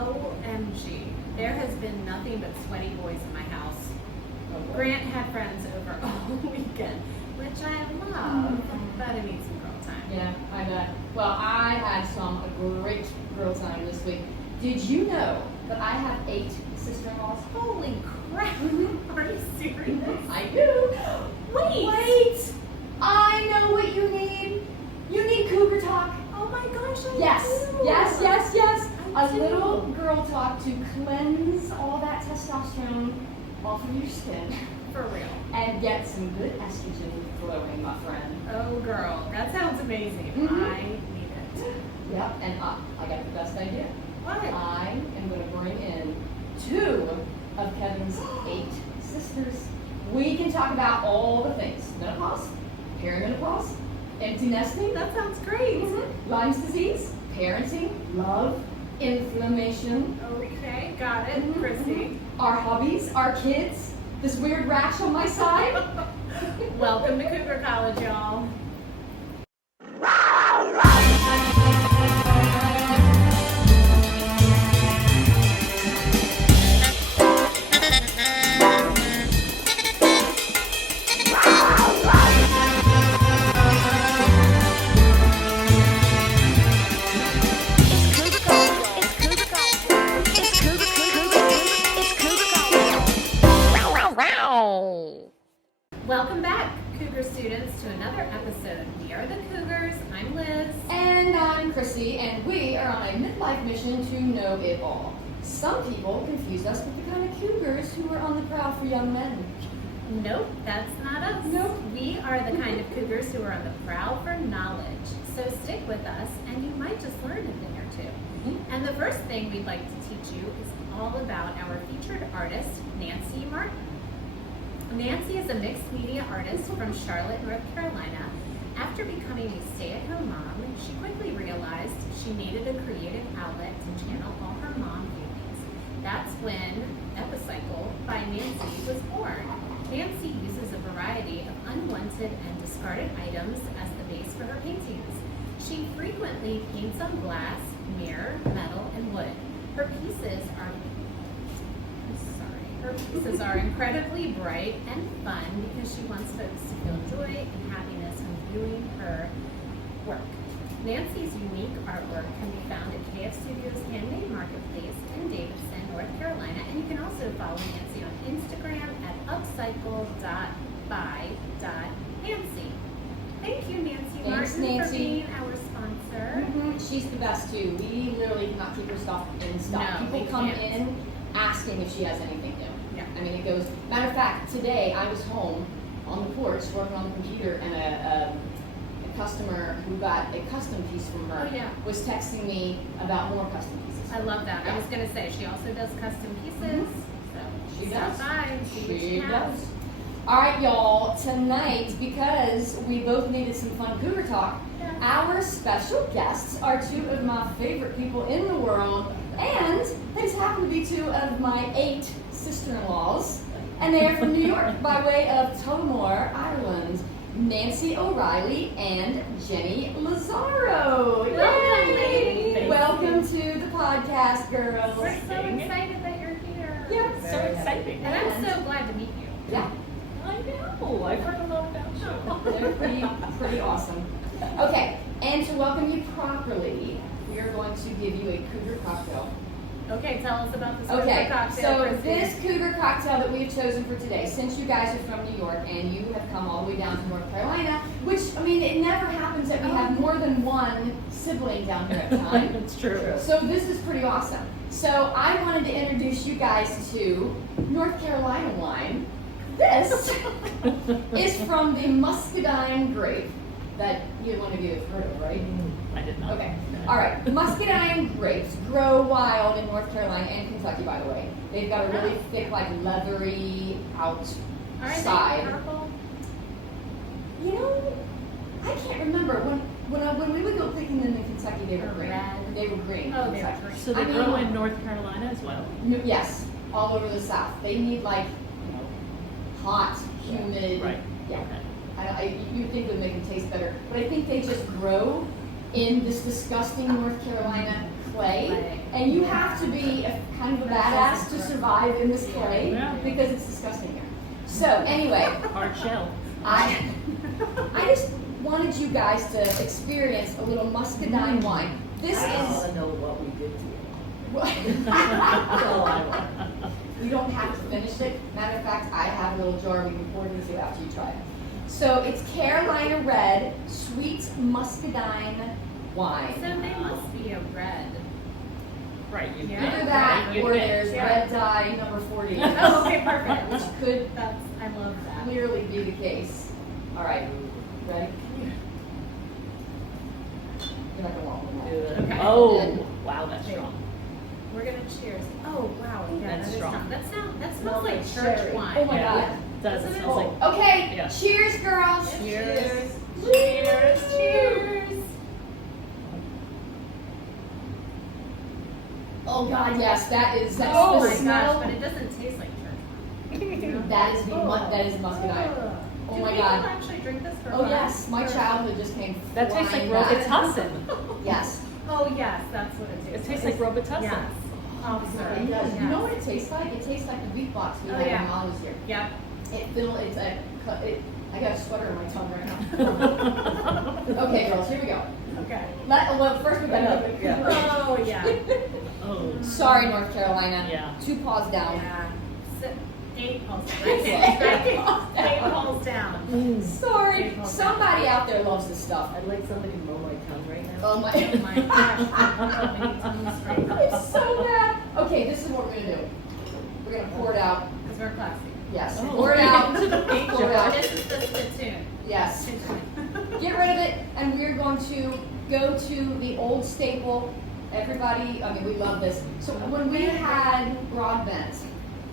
OMG. There has been nothing but sweaty boys in my house. Grant had friends over all weekend, which I love, but I need some girl time. Yeah, I bet. Well, I had a great girl time this week. Did you know that I have 8 sister-in-laws? Holy crap! Are you serious? I do. Wait! I know what you need. You need cougar talk. Oh my gosh, I Yes, do. yes. I A do. little girl talk to cleanse all that testosterone off of your skin For real. and get some good estrogen flowing, my friend. Oh girl, that sounds amazing. I need it. Yep, and I got the best idea. What? I am going to bring in 2 of Kevin's 8 sisters. We can talk about all the things: menopause, perimenopause, empty nesting, That sounds great. Lyme's disease, parenting, love, inflammation, Okay, got it, Chrissy. our hobbies, our kids, this weird rash on my side. Welcome to Cougar College, y'all. Welcome back, Cougar students, to another episode. We are the Cougars. I'm Liz. And I'm Chrissy, and we are on a midlife mission to know it all. Some people confuse us with the kind of cougars who are on the prowl for young men. Nope, that's not us. Nope. We are the kind of Cougars who are on the prowl for knowledge. So stick with us, and you might just learn a thing or two. And the first thing we'd like to teach you is all about our featured artist, Nancy Martin. Nancy is a mixed media artist from Charlotte, North Carolina. After becoming a stay-at-home mom, she quickly realized she needed a creative outlet to channel all her mom feelings. That's when Epicycle by Nancy was born. Nancy uses a variety of unwanted and discarded items as the base for her paintings. She frequently paints on glass, mirror, metal, and wood. Her pieces are incredibly bright and fun because she wants folks to feel joy and happiness when viewing her work. Nancy's unique artwork can be found at KF Studios Handmade Marketplace in Davidson, North Carolina, and you can also follow Nancy on Instagram at upcycle.by.nancy. Thank you, Nancy Thanks, Martin, Nancy. for being our sponsor. She's the best too. We literally cannot keep her stuff in stock. No, People we come can't. in asking if she has anything new. Yeah. I mean, it goes. Matter of fact, today I was home on the porch working on the computer, and a customer who got a custom piece from her was texting me about more custom pieces. I love that. Yeah. I was going to say, she also does custom pieces. So She stop does. by and see what She she has. does. All right, y'all. Tonight, because we both needed some fun cougar talk, our special guests are 2 of my favorite people in the world, and they just happen to be 2 of my 8 sister-in-laws, and they are from New York by way of Tullamore, Ireland. Nancy O'Reilly and Jenny Lazaro. Welcome, Yay! ladies. Welcome to the podcast, girls. We're so excited that you're here. Yeah, So exciting. And I'm so glad to meet you. Yeah. I know. I've heard a lot about you. They're pretty awesome. Okay, and to welcome you properly, we are going to give you a cougar cocktail. Okay, tell us about this Okay, cocktail, so Christy. this cougar cocktail that we've chosen for today, since you guys are from New York and you have come all the way down to North Carolina, which, I mean, it never happens that we have more than one sibling down here at a time. It's true. So this is pretty awesome. So I wanted to introduce you guys to North Carolina wine. This is from the muscadine grape that either one of you have heard of, right? I did not. Okay. All right. Muscadine grapes grow wild in North Carolina and Kentucky, by the way. They've got a really thick, like leathery outside. Are they purple? You know, I can't remember when we would go picking them in Kentucky. They were Or green. red. They were green. Oh, they Kentucky. were green. So they I mean, grow in North Carolina as well? Yes, all over the South. They need like hot, humid. Right. Yeah. Okay. You think it would make them taste better, but I think they just grow in this disgusting North Carolina clay. And you have to be kind of a badass to survive in this clay Yeah. because it's disgusting here. So anyway, Hard shell. I just wanted you guys to experience a little muscadine wine. This I is want to know what we did to it. well, I want. you don't have to finish it. Matter of fact, I have a little jar we can pour it into after you try it. So it's Carolina Red Sweet Muscadine Wine. So they must be a red. Right. You Yeah. Either that you or get- there's Yeah. red dye number 40. Oh, okay, perfect. Which could I love that. clearly be the case. All right, ready? You're not gonna want one. Okay. Oh, wow, that's strong. We're gonna cheers. Oh wow, yeah, That's that is strong. That Smells smells like like church sherry. wine. Oh my Yeah. God. It does. It Isn't it? smells like. Okay, Yeah. cheers, girls. Cheers. Cheers. Cheers. Oh God, yes, that is. That's Oh the my smell. gosh, but it doesn't taste like church. That is that is muscadine. Oh Do my people God. actually drink this for Oh fun? yes, my Or- childhood just came. That tastes like flying back. Robitussin. Yes. Oh yes, that's what it It tastes tastes like Robitussin. Yes. Officer. It does. Yes. You know what it tastes like? It tastes like the beef box we Oh, had yeah. when Mom was here. Yep. I got a sweater in my tongue right now. Okay, girls, here we go. Okay. Well, first we gotta give it. Yeah. Oh yeah. Oh. Sorry, North Carolina. Yeah. 2 paws down. Yeah. 8 pulls down. I can't. 8 pulls down. Sorry. Somebody out there loves this stuff. I'd like somebody to mow my tongue right now. Oh my. Oh my gosh. So many tongue strings. It's so bad. Okay, this is what we're gonna do. We're gonna pour it out. Because we're classy. Yes. Oh. Pour it out. To the pink Pour it out. This is the spittoon. Yes. Spittoon. Get rid of it, and we're going to go to the old staple. Everybody, I mean, we love this. So when we had Broadbent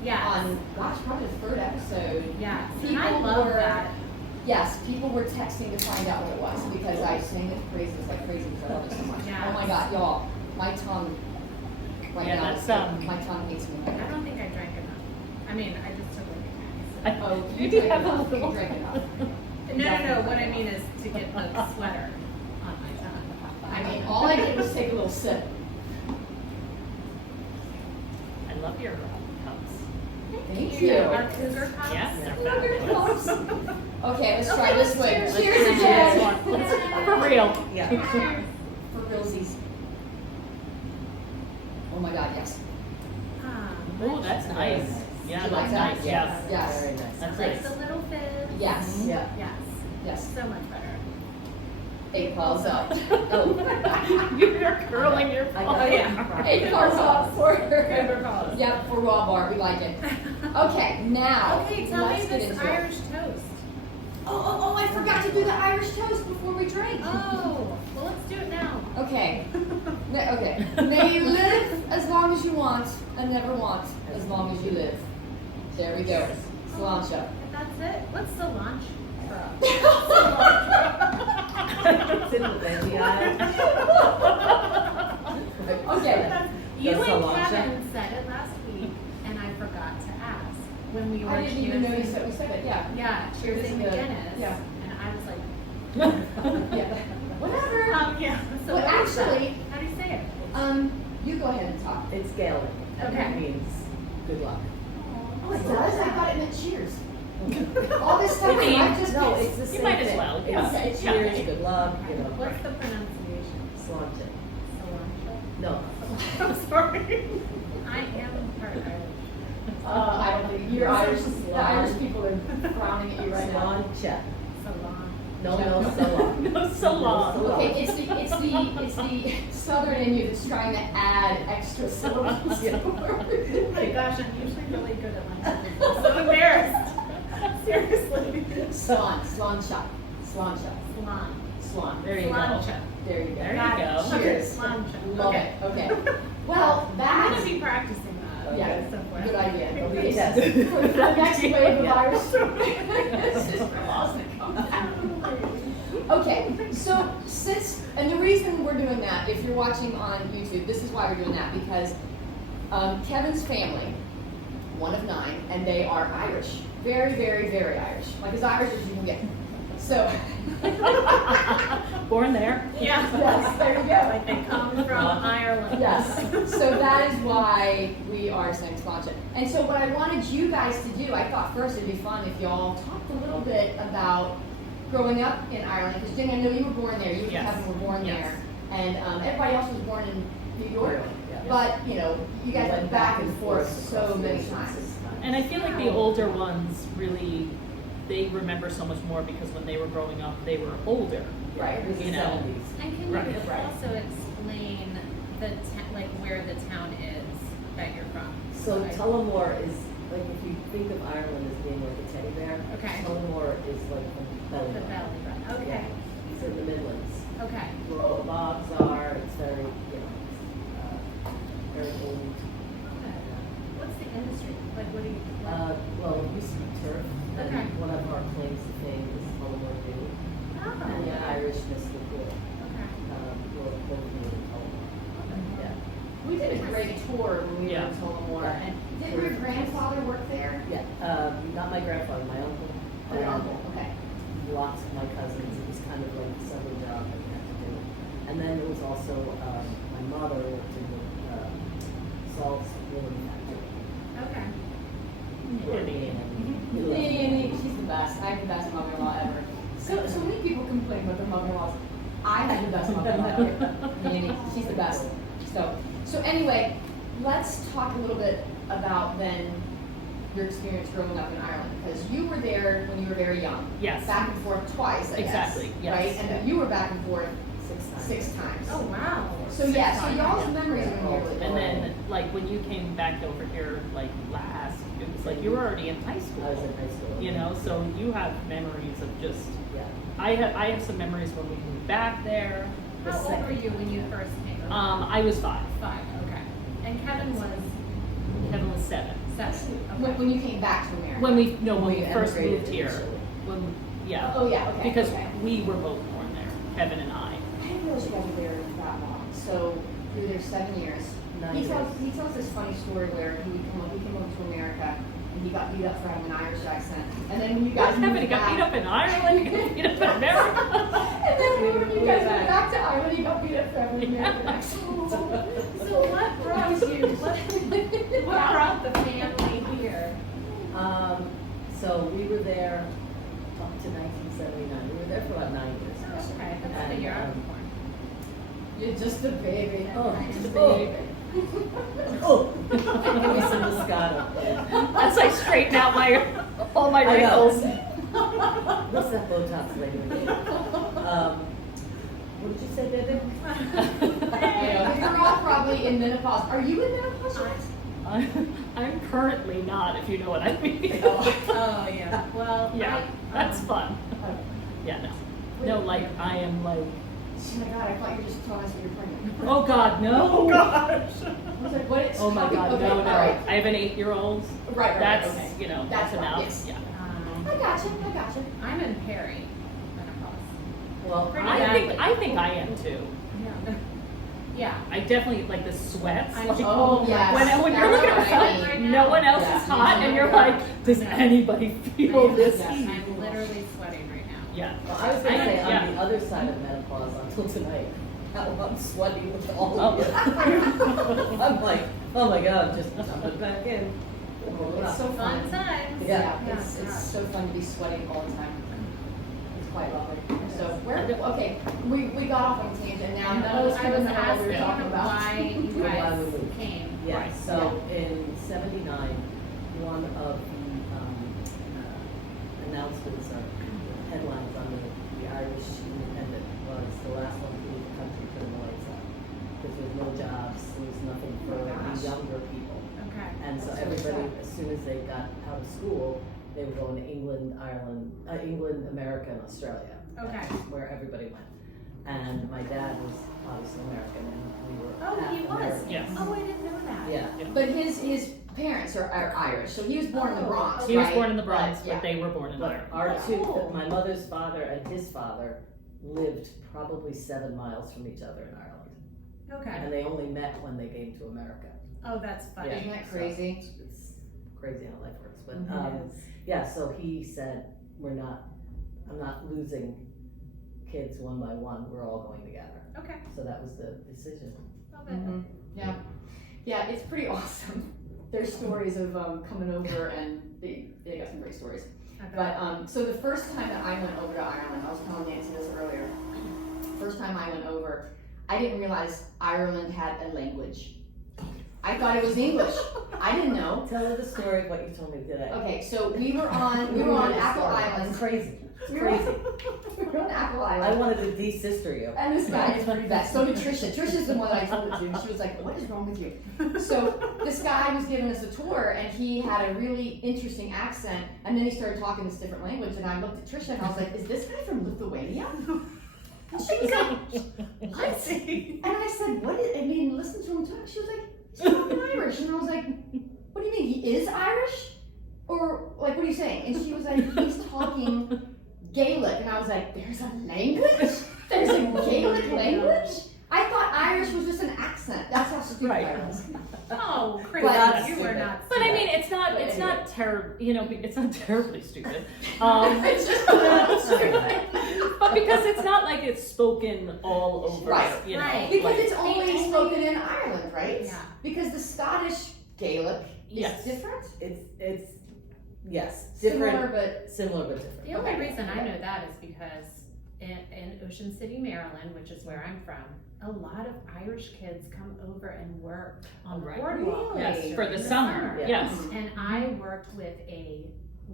Yes. on, gosh, probably the 3rd episode. Yes. And People I love were- that. Yes, people were texting to find out what it was because I sang it praises like crazy because I love it so much. Yes. Oh my God, y'all, my tongue right Yeah, now. that's, my tongue hates me. I don't think I drank enough. I mean, I just took like a can. Oh, You you do drank have a enough. You little. drank enough. No. What I mean is to get the sweater on my tongue. I mean, all I did was take a little sip. I love your cups. Thank you. Our cougar cups. Yes, they're Cougar fabulous. cups. Okay, let's try Okay, this let's way. cheers. Cheers Cheers, again. one. For real. Yeah. For realsies. Oh my God, yes. Oh, that's nice. Yeah, You like that's that? nice. Yes. Yeah. Yes. Very nice. That's Like nice. the little fizz. Yes. Yeah. Yes. Yes. So much better. 8 paws up. Oh. You're curling your I paw. got Oh, yeah. 8 paws up for Cougar paws. Yep, for raw bar. We like it. Okay, now Okay, tell me let's get this into it. Irish toast. Oh, I forgot to do the Irish toast before we drink. Oh, well, let's do it now. Okay. Okay. May you live as long as you want and never want as long as you live. There we go. Sláinte. If that's it, what's cilantro? It's in the veggie aisle. Okay. You The and cilantro. Kevin said it last week, and I forgot to ask when we were I didn't even know you cheersing- said we said it. Yeah. Yeah, cheersing Cheersing the the- Guinness. yeah. And I was like, Yeah. Whatever. yeah. So Well, what is that? actually- How do you say it? You go ahead and talk. It's Gaelic, and that Okay. means good luck. Oh, it does? I thought it meant cheers. All this time, I mean, I just No, guessed. it's the You same might as thing. well, It's yeah. Okay, cheers, cheers. good luck, you know. What's the pronunciation? Sláinte. Cilantro? No. I'm sorry. I am part Irish. I don't think you're Irish. The Irish people are frowning at you right now. Sláinte. Salon. No, salon. No, so long. Okay, it's the Southern in you that's trying to add extra syllables to Yeah. words. Oh my gosh, I'm usually really good at languages. I'm so embarrassed. Seriously. Sláinte. Salon. Slan. There you go. Cilantro. There you go. There you Got go. it. Okay, Cheers. cilantro. Love Okay. it. Okay. Well, I'm that's gonna be practicing that. Yeah, at some point. good idea. Okay, Yes. for the next wave of Yeah. Irish sister laws that come out. Okay, so and the reason we're doing that, if you're watching on YouTube, this is why we're doing that, because Kevin's family, one of 9, and they are Irish. Very, very, very Irish. Like as Irish as you can get. So, Born there. Yeah. yes, there you go. Like they come from Ireland. Yes. So that is why we are saying sponsored. And so what I wanted you guys to do, I thought first it'd be fun if y'all talked a little bit about growing up in Ireland. Because Jenny, I know you were born there. You and Yes. Kevin were born Yes. there. And everybody else was born in New York. Yeah. But, you know, you guys went back and forth so many times. And I feel like the older ones really, they remember so much more because when they were growing up, they were older. Right. It was the You know. 70s. And can Right. you Right. also explain like where the town is that you're from? So Like- Tullamore is, like, if you think of Ireland as being like a teddy bear, Okay. Tullamore is like the belly The button. belly button. Okay. It's in the Midlands. Okay. Where all the bogs are, it's very, very old. What's the industry? Like, what do you? What? Well, it used to be turf, Okay. and one of our claims to fame is Tullamore Dew, and the Oh. Irishness liqueur. Okay. We're both made in Tullamore. Yeah. We did a great tour when we were Yeah. in Tullamore. And did your grandfather work there? Yeah, not my grandfather, my uncle. Your uncle, okay. Lots of my cousins, it was kind of like a summer job that we had to do. And then there was also, my mother worked in the, salt spilling factory. Okay. She's the best. I have the best mother-in-law ever. So many people complain about their mother-in-laws. I have the best mother-in-law ever. She's the best. So anyway, let's talk a little bit about then your experience growing up in Ireland, because you were there when you were very young. Yes. Back and forth twice, I guess. Exactly, yes. Right? And you were back and forth 6 times. 6 times. Oh wow. So yeah, so y'all's memories are Yeah. really And then, like, when you came back over here, like, last, it was like you were already in high school. I was in high school. You know, so you have memories of just, Yeah. I have some memories when we moved back there. How old were you when you first came? I was 5. 5. Okay. And Kevin was Kevin was 7. 7. when, Okay. when you came back to America. When we We first emigrated moved here. initially. When, yeah. Oh yeah, okay. Because okay. we were both born there, Kevin and I. I didn't realize you guys were there that long. So you were there 7 years. 9 He years. tells this funny story where he came over to America and he got beat up for having an Irish accent. And then when you guys Kevin moved got back, beat up in Ireland, he got beat up in America. and then when you guys went back to Ireland, he got beat up for having an American accent. So what brought you? What brought the family here? So we were there up to 1979. We were there for about 9 years. Okay, that's the And, year I was born. You're just a baby. Oh, Just a oh. baby. Oh, give me some Moscato. That's like straighten out all my I know. wrinkles. What's that Botox lady? What did you say, baby? Yeah, you're all probably in menopause. Are you in menopause yet? I'm currently not, if you know what I mean. Oh yeah. Well, Yeah, that's fun. Yeah, no. No, like, I am like, Oh my god, I thought you were just telling us that you're pregnant. oh God, no. I was like, what? Oh my God, Okay, no, all no. right. I have an 8-year-old. Right, That's, okay. you know, That's that's fine, enough. yes. Yeah. I gotcha. I'm in Perry menopause. Well, Pretty I think I am too. Yeah. Yeah. I definitely, like, the sweats. I'm- Like, Oh, yes. when you're That's looking what at I yourself, mean. no one else Yeah. is hot, and you're Yeah. like, does anybody feel this Yeah. heat? I'm literally sweating right now. Yeah. Well, I was going to say, Yeah. on the other side of menopause until tonight, how I'm sweating with all Oh. of you. I'm like, oh my God, just jumping back in. It's so Fun fun. times. Yeah. It's so fun to be sweating all the time. It's quite lovely. So we got off on a tangent now. None of us I can was remember what we were asking talking about. why you Why guys we moved. came. Yeah, Right. so in '79, one of the announcements or headlines on the Irish Independent was the last one to leave the country for the lights out. Because there was no jobs, there was nothing for Oh my gosh. the younger people. Okay. And so That's so everybody, sad. as soon as they got out of school, they were going to England, Ireland, England, America, and Australia. Okay. That's where everybody went. And my dad was obviously American, and we were Oh, half he was. American. Yes. Oh, I didn't know that. Yeah. But his parents are Irish, so he was born in the Oh, Bronx. He was right? born in the Bronx, Yeah. but they were born in But Ireland. our two, Cool. my mother's father and his father lived probably 7 miles from each other in Ireland. Okay. And they only met when they came to America. Oh, that's funny. Isn't that crazy? So it's crazy how life works. But It is. yeah, so he said, we're not I'm not losing kids one by one. We're all going together. Okay. So that was the decision. Love it. Mhm. Yeah. Yeah, it's pretty awesome. There's stories of coming over, and they got some great stories. Okay. But so the first time that I went over to Ireland, I was telling Nancy this earlier. First time I went over, I didn't realize Ireland had a language. I thought it was English. I didn't know. Tell her the story of what you told me today. Okay, so we were on Apple Island. It's crazy. It's We were crazy. we were on Apple I Island. wanted to de-sister you. And this guy is pretty bad. So did Trisha. Trisha's the one that I told it to. And she was like, "What is wrong with you?" So this guy was giving us a tour, and he had a really interesting accent. And then he started talking this different language, and I looked at Trisha, and I was like, "Is this guy from Lithuania?" And she was like, "What?" And I said, "What is?" I mean, listen to him talk. She was like, "He's talking Irish," and I was like, "What do you mean? He is Irish? Or like, what are you saying?" And she was like, "He's talking Gaelic," and I was like, "There's a language? There's a Gaelic language?" I thought Irish was just an accent. That's how stupid I was. Oh, crazy. But- You were not. But I mean, it's But not terrible. It's not terribly stupid. It's just a little stupid. But because it's not like it's spoken all over, Right. you know. Right. Because like- it's only spoken in Ireland, right? Yeah. Because the Scottish Gaelic is Yes. different. It's yes, Similar, different, but similar but different. The only Okay. reason I know that is because in Ocean City, Maryland, which is where I'm from, a lot of Irish kids come over and work on the Right. boardwalk. Really? Yes, during for the summer. Yeah. Yes. And I worked with a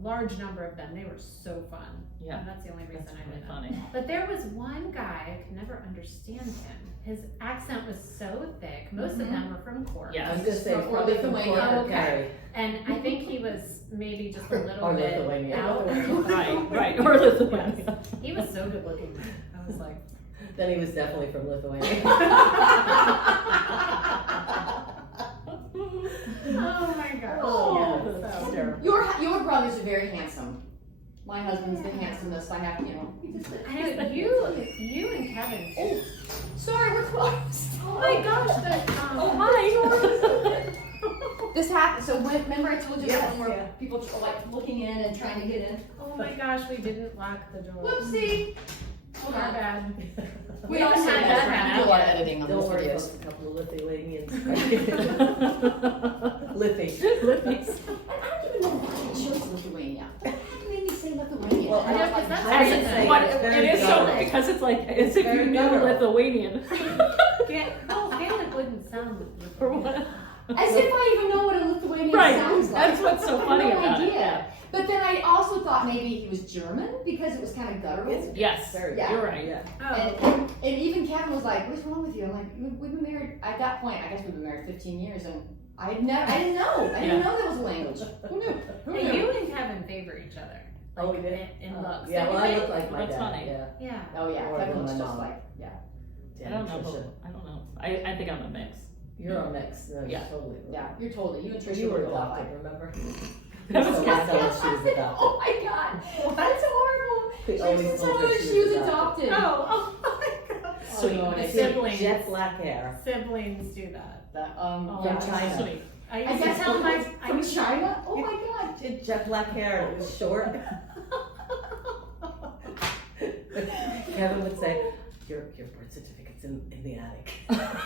large number of them. They were so fun. Yeah. And that's the only reason That's I really know funny. that. But there was one guy, I could never understand him. His accent was so thick. Most of them were from Cork. Yeah. I was gonna say Or probably from Lithuania. Cork or Okay. Kerry. And I think he was maybe just a little Or bit Lithuania. out. Right. Or Lithuania. He was so good looking. I was like, Then he was definitely from Lithuania. oh my gosh. Oh, Yeah, that's so- terrible. your brothers are very handsome. My husband's the handsomest. I have, he just I know you and Kevin. Oh, sorry, we're closed. Oh my gosh, This happened. So remember I told you Yes, that one where yeah. people are like looking in and trying to get in. oh my gosh, we didn't lock the door. Whoopsie. Hold Our on. bad. We haven't also had had that that happen do a lot of yet. editing on Don't these worry, videos. folks, a couple of Lithuanians. Liffy. I don't even know why I chose Lithuania. What made me say Lithuania? Well, I was yeah, like, because that's Germany. As it's- What, It's very it is so guttural. because it's like as It's if you very knew guttural. Lithuanian. Gaelic wouldn't sound For what? As if I even know what a Lithuanian Right. sounds like. That's what's so funny I have about no it. idea. But then I also thought maybe he was German because it was kind of guttural. Yes. Very Yeah. You're right. Yeah. Oh. And even Kevin was like, "What's wrong with you?" I'm like, "We've been married at that point. I guess we've been married 15 years, and I didn't know. I didn't know there was a language. Who knew? Who Hey, knew? you and Kevin favor each other. Oh, we did? In looks. Yeah, well, I Anyway, look like my That's dad. funny. Yeah. Yeah. Oh yeah, Or Kevin than looks my just mom. like yeah. I don't know. Trisha. I don't know. I think I'm a mix. You're a mix. No, Yeah. totally. Yeah, you're totally. You and Trisha You were look a lot adopted, alike. remember? That was So good. I thought she was adopted. Oh my god, that's horrible. We She always just told told her her she was adopted. Oh my god. Sweet. no, The I see. siblings. Jet black hair. Siblings do that. Oh, Yeah, that's China. sweet. I I used to guess tell my. from China. Oh my god. She had jet black hair and it was short. Kevin would say, your birth certificate's in the attic.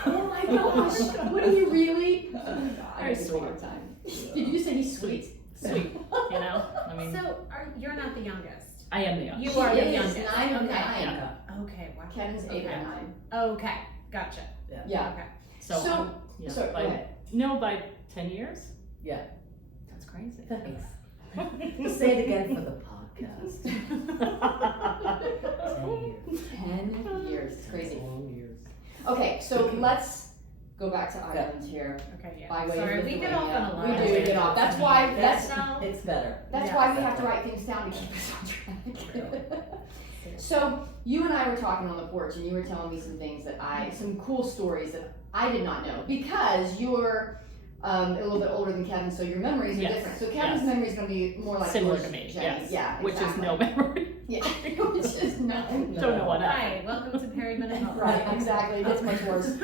Oh my gosh. What are you really? Oh my god. I Very had a sweet. hard time. Did you say he's sweet? Sweet. You know. I mean, So you're not the youngest. I am the youngest. You are the He is youngest. 9 of Okay. 9. Okay. Wow. Kevin's 8 Okay. or 9. Okay. Gotcha. Yeah. Okay. So, So- yeah, Sorry, go by, ahead. no, by 10 years. Yeah. That's crazy. Thanks. Say it again for the podcast. 10 years. 10 years. It's crazy. Long years. Okay, so let's go back to Ireland here. Okay. Yeah. By way Sorry, of we get off on a lot. We of do get off. That's why. That's It's better. Yeah. why we have to write things down to keep us on track. So you and I were talking on the porch, and you were telling me some things some cool stories that I did not know because you're a little bit older than Kevin, so your memories are Yes, different. So Kevin's yes. memory is going to be more like Similar yours, to me, Jenny. yes. Yeah, Which is exactly. no memory. Yeah, which is nothing. Don't know what Hi, happened. welcome to Perry Minute. Right, exactly. It gets much worse.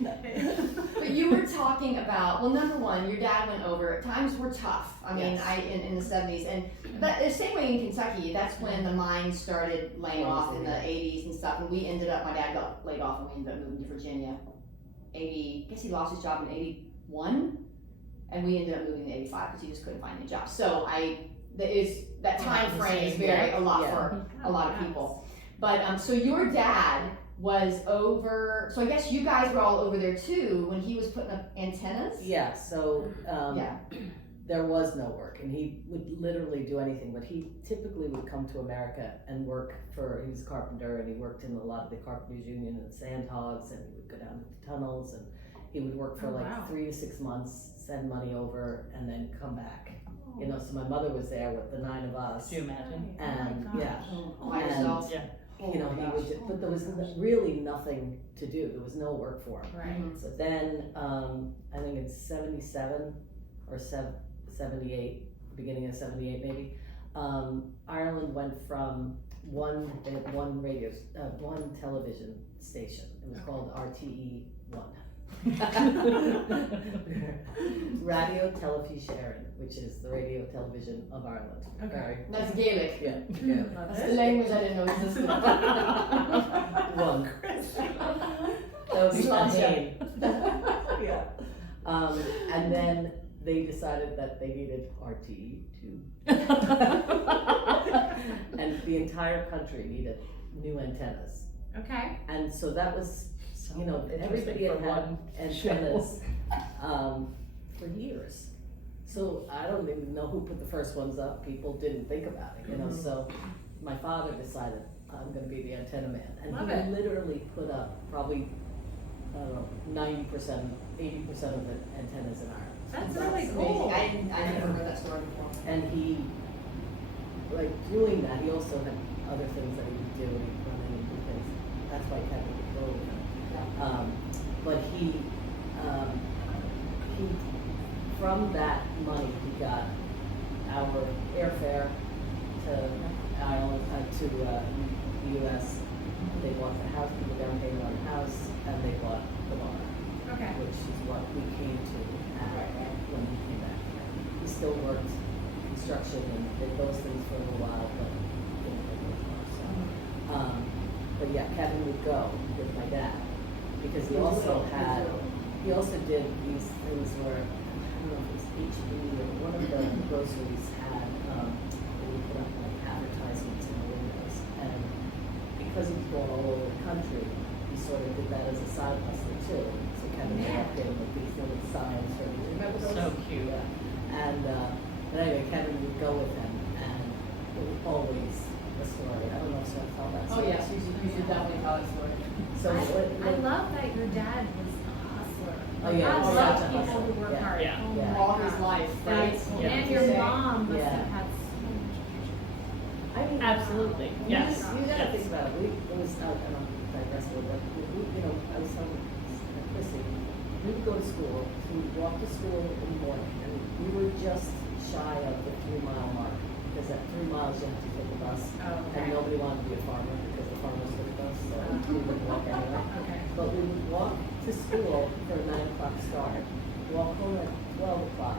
But you were talking about, well, number one, your dad went over. Times were tough. I mean, Yes. in the 70s, and but the same way in Kentucky, that's when the mines started laying off in the 80s and stuff. And we ended up, my dad got laid off, and we ended up moving to Virginia. I guess he lost his job in 81, and we ended up moving in 85 because he just couldn't find a job. So that time frame is very a lot for a lot of people. But so your dad was over, so I guess you guys were all over there too when he was putting up antennas? Yeah, so Yeah. there was no work, and he would literally do anything, but he typically would come to America and work he was a carpenter, and he worked in a lot of the Carpenters Union and Sandhogs, and he would go down to the tunnels, and he would work for 3 to 6 months, send money over, and then come back. You know, so my mother was there with the 9 of us. Could you imagine? And By yourself? Yeah. you know, he would, but there was really nothing to do. There was no work for him. Right. So then, I think in 77 or 78, beginning of 78 maybe, Ireland went from one television station. It was called RTE1. Radio Telefísharan, which is the radio television of Ireland. Okay. That's Gaelic. Yeah. That's the language I didn't know existed. One. That was Spain. Yeah. And then they decided that they needed RTE too. And the entire country needed new antennas. Okay. And so that was, you know, everybody had one antennas for years. So I don't even know who put the first ones up. People didn't think about it, you know. So my father decided, I'm going to be the antenna man. And Love he it. literally put up probably, I don't know, 90%, 80% of the antennas in Ireland. That's really Amazing. cool. I never heard that story before. And he, like doing that, he also had other things that he would do, and he'd run in and do things. That's why Kevin would go with him. But he, from that money, he got our airfare to Ireland, to the U.S. They bought the house, people down payment on the house, and they bought the barn, Okay. which is what we came to when we came back. He still worked construction and did those things for a little while, but didn't take much more. So, but yeah, Kevin would go with my dad because he also did these things where, I don't know if it was HB or one of the groceries had, they would put up like advertisements in the windows, and because he was going all over the country, he sort of did that as a side hustle too. So Kevin walked in with these little signs for me. Remember those? So cute. Yeah. And but anyway, Kevin would go with him, and it was always a story. I don't know if I'll tell that Oh story. yes, you should definitely tell that story. So I love that your dad was a hustler. Oh, yeah, I he was love such a people hustler. who work Yeah. hard. Yeah. Oh Yeah. my All his gosh. life, That's right? cool. Yeah. And your mom must Yeah. have had so much I mean, Absolutely, yes. You gotta yes. think about it. It was, I don't digress a little bit, you know, I was telling Chrissy, we would go to school, so we'd walk to school in the morning, and we were just shy of the 3-mile mark, because at 3 miles you have to take a bus, Oh, okay. and nobody wanted to be a farmer, because the farmers took the bus, so we would walk anyway. Okay. But we would walk to school for a 9 o'clock start, walk home at 12 o'clock,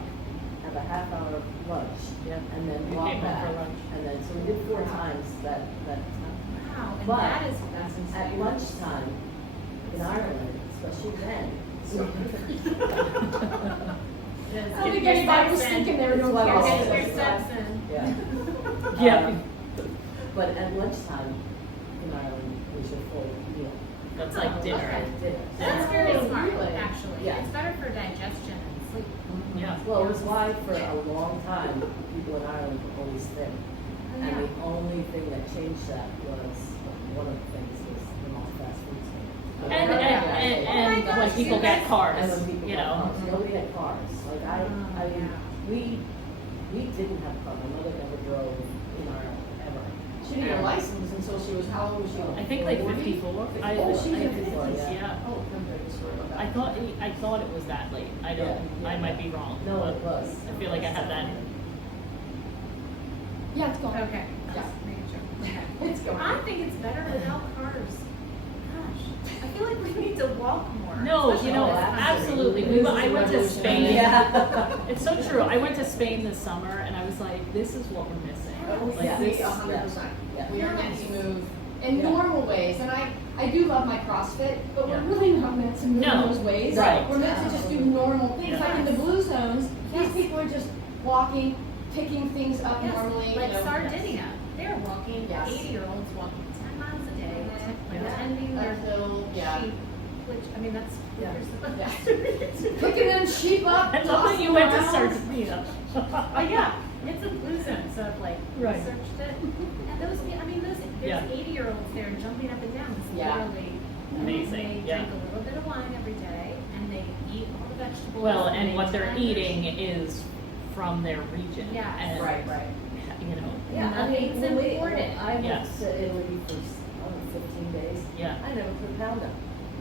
have a half-hour lunch, Yeah. and then You walk came home back. for lunch. And then, so we did 4 times that time. Wow, and But that's insane. At lunchtime in Ireland, especially then, so Just I get think your anybody was steps in. thinking they were doing Well, well. Get your steps in. yeah. Yeah. But at lunchtime in Ireland was your full meal. That's like dinner. Okay. Dinner. That's very Oh, smart, really? actually. Yeah. It's better for digestion and sleep. Yeah. Well, it was why for a long time people in Ireland were always thin. Oh, And yeah. the only thing that changed that was, one of the things was the all fast food stand. And, Oh my when gosh, people you get guys- cars, And when people you got know. cars, nobody had cars. Like I mean, yeah. we didn't have a car. My mother never drove in Ireland ever. She didn't get a license until she was, how old was she? I think like 40? 54. Oh, she was I- 54, yeah. Yeah. Oh, I'm very sorry about I thought it was that late. I don't. Yeah. I might be wrong. No, but it was. I feel like I had that. Yeah, it's going. Okay. Yeah. Just making sure. Okay. It's going. I think it's better without cars. Gosh, I feel like we need to walk more. No, especially you know, this country. absolutely. I went to Spain. Yeah. It's so true. I went to Spain this summer, and I was like, "This is what we're missing." Like Yeah. this. 100%. Yeah. We are meant to move in Yeah. normal ways, and I do love my CrossFit, but we're Yeah. really not meant to move No. in those ways. Right. We're meant to just do normal things. Yeah. Like in the blue zones, Yes. these people are just walking, picking things up Yes, normally. like you know. Sardinia. They're walking, Yes. 80-year-olds walking 10 miles a day, Yeah. like tending their Uphill, yeah. sheep, which, I mean, that's what Yeah. you're supposed to do. Picking them sheep up. I love that you tossing went to them around. Sardinia. Yeah, it's a blue zone, so I've like Right. researched it. And those, I mean, there's Yeah. 80-year-olds there jumping up and down. It's Yeah. literally Amazing, They yeah. drink a little bit of wine every day, and they eat all the vegetables. Well, and they what they're tend their eating sheep. is from their region. Yes. And, Right. you know, Yeah, I mean, when I went Yes. to Italy for 15 days. yeah. I never put a pound up.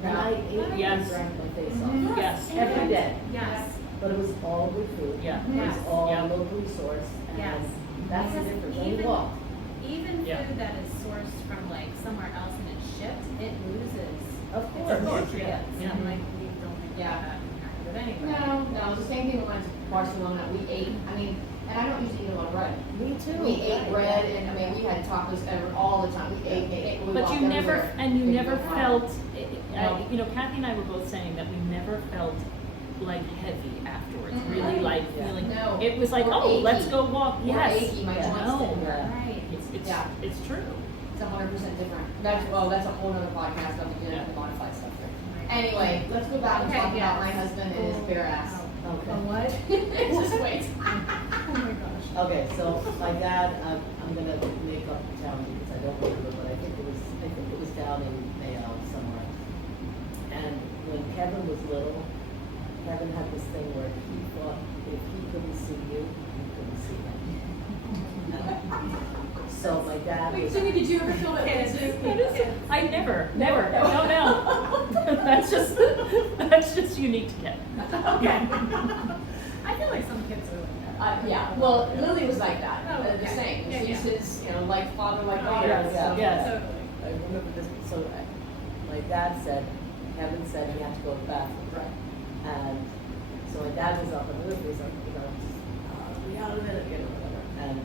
And Yeah. I ate and Yes. drank my face Mhm. off. Yes. Every day. Yes. But it was all good food. Yeah. It was Yes. all Yeah. locally sourced. And Yes. that's the Because difference. When you even- walk. Even Yeah. food that is sourced from like somewhere else and it's shipped, it loses Of its course. nutrients. Yeah. And like we don't think Yeah. about that in America, but anyway. No, it's the same thing when we went to Barcelona. We ate, I mean, and I don't usually eat a lot of bread. Me too. We ate Right. bread, and I mean, we had tacos all the time. We ate. We But walked you never, everywhere. and you We never walked. felt, No. you know, Kathy and I were both saying that we never felt like heavy afterwards, Mhm. really like Yeah. feeling, No. it was like, Or oh, let's achy. go walk, Or yes. achy, my Yeah. joints No. didn't hurt. Right. Yeah. It's true. It's 100% different. That's that's a whole other podcast about the genetically modified stuff. Anyway, let's go back and Okay, talk yes. about my husband and his bare ass. Okay. A what? Just wait. Oh my gosh. Okay, so my dad, I'm gonna make up the town because I don't remember, but I think it was down in Mayo somewhere. And when Kevin was little, Kevin had this thing where he thought if he couldn't see you couldn't see him. So my dad Wait, was. Jimmy, did you ever feel that way Yes. too? I never, no. That's just unique to Kevin. Okay. I feel like some kids are like that. Yeah. Well, Lily was like that. Oh, The okay. same. Yeah, She's yeah. his, like father, like Oh, daughter. yes, so- yes. Totally. I remember this, so my dad said, Kevin said he had to go to the bathroom. Right. And so my dad was up on the roof, he's like, we out a minute, whatever. And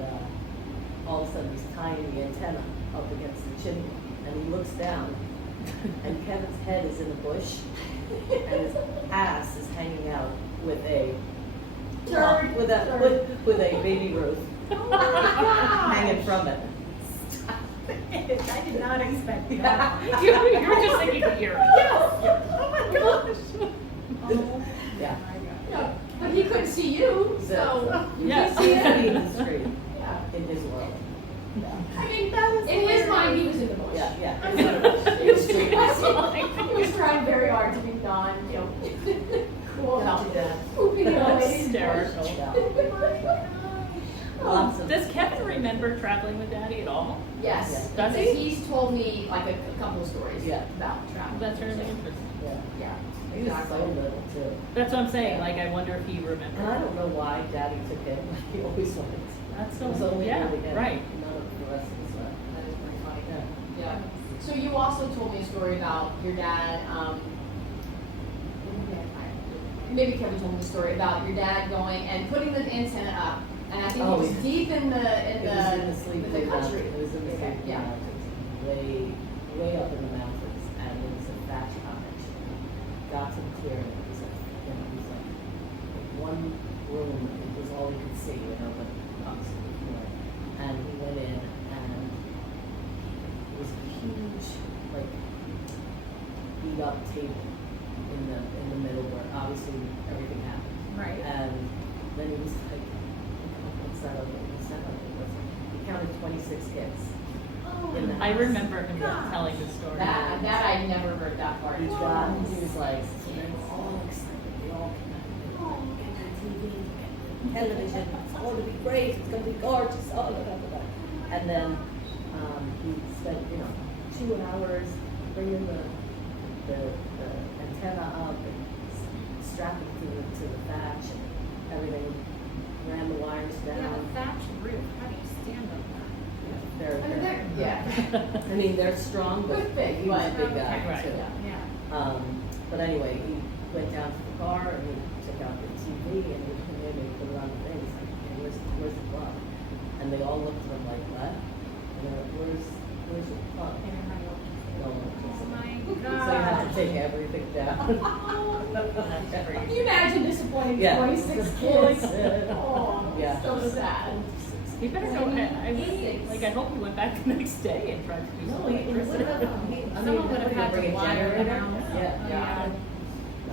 all of a sudden he's tying the antenna up against the chimney, and he looks down, and Kevin's head is in a bush, and his ass is hanging out with a Turd. with a baby Ruth Oh my gosh. hanging from it. I did not expect that. Yeah. You were just thinking here. Yes. Oh my gosh. Oh Yeah. my gosh. Yeah. But he couldn't see you, so you Yes. can't see He's him. in the street, Yeah. in his world. Yeah. I mean, in his mind, he was in the bush. Yeah, yeah. I'm gonna- He was, he was trying very hard to be non, cool. Yeah. Pooping in a That's lady's hysterical. bush. Yeah. Lots of. Does Kevin remember traveling with Daddy at all? Yes. Does because he? He's told me like a couple of stories Yeah. about travel. That's really interesting. Yeah. Yeah. He was so little too. That's what I'm saying, like, I wonder if he And I remembers. don't know why Daddy took him, like he always wanted. That's It was only yeah, really him. right. None of the rest of us were. That is pretty funny. Yeah. Yeah. So you also told me a story about your dad. Maybe Kevin told me the story about your dad going and putting the antenna up, and I think Oh, it was yeah. deep in the It was in the country. Sleepy Mountains. It was in the Okay, Sleepy yeah. Mountains, way up in the mountains, and it was a thatch cottage. Got to the clearing, it was like one room, it was all you could see, but obviously more. And we went in, and it was a huge, like, beat up table in the middle where obviously everything happened. Right. And then he was like, what's that over? What's that over? He counted 26 hits. Oh, In the I house. remember him Gosh. telling the story. That I never heard that part. He was like, so they were all excited. They all came out. They were like, get that TV, get television. It's going to be great. It's going to be gorgeous. Oh, blah, blah, blah. And then he spent, 2 hours bringing the antenna up and to the thatch and everything, ran the wires Yeah, down. a thatch roof. How do you stand on that? They're, I mean, they're, yeah. I mean, they're strong, but They're big, he was a but- big guy Right. too. Yeah. But anyway, he went down to the car and he took out the TV and he came in and he put it on the thing. He's like, hey, where's the plug? And they all looked at him like, what? And they're like, where's your plug? No one Oh was my listening. So you had to gosh. take everything down. That's Can crazy. you imagine disappointing Yeah. 26 kids? Yeah. Oh, Yeah. so sad. He better go ahead. I hope he went back the next day and tried to do No, something. he would have. Someone would have had to wire it out. Yeah. Oh, yeah.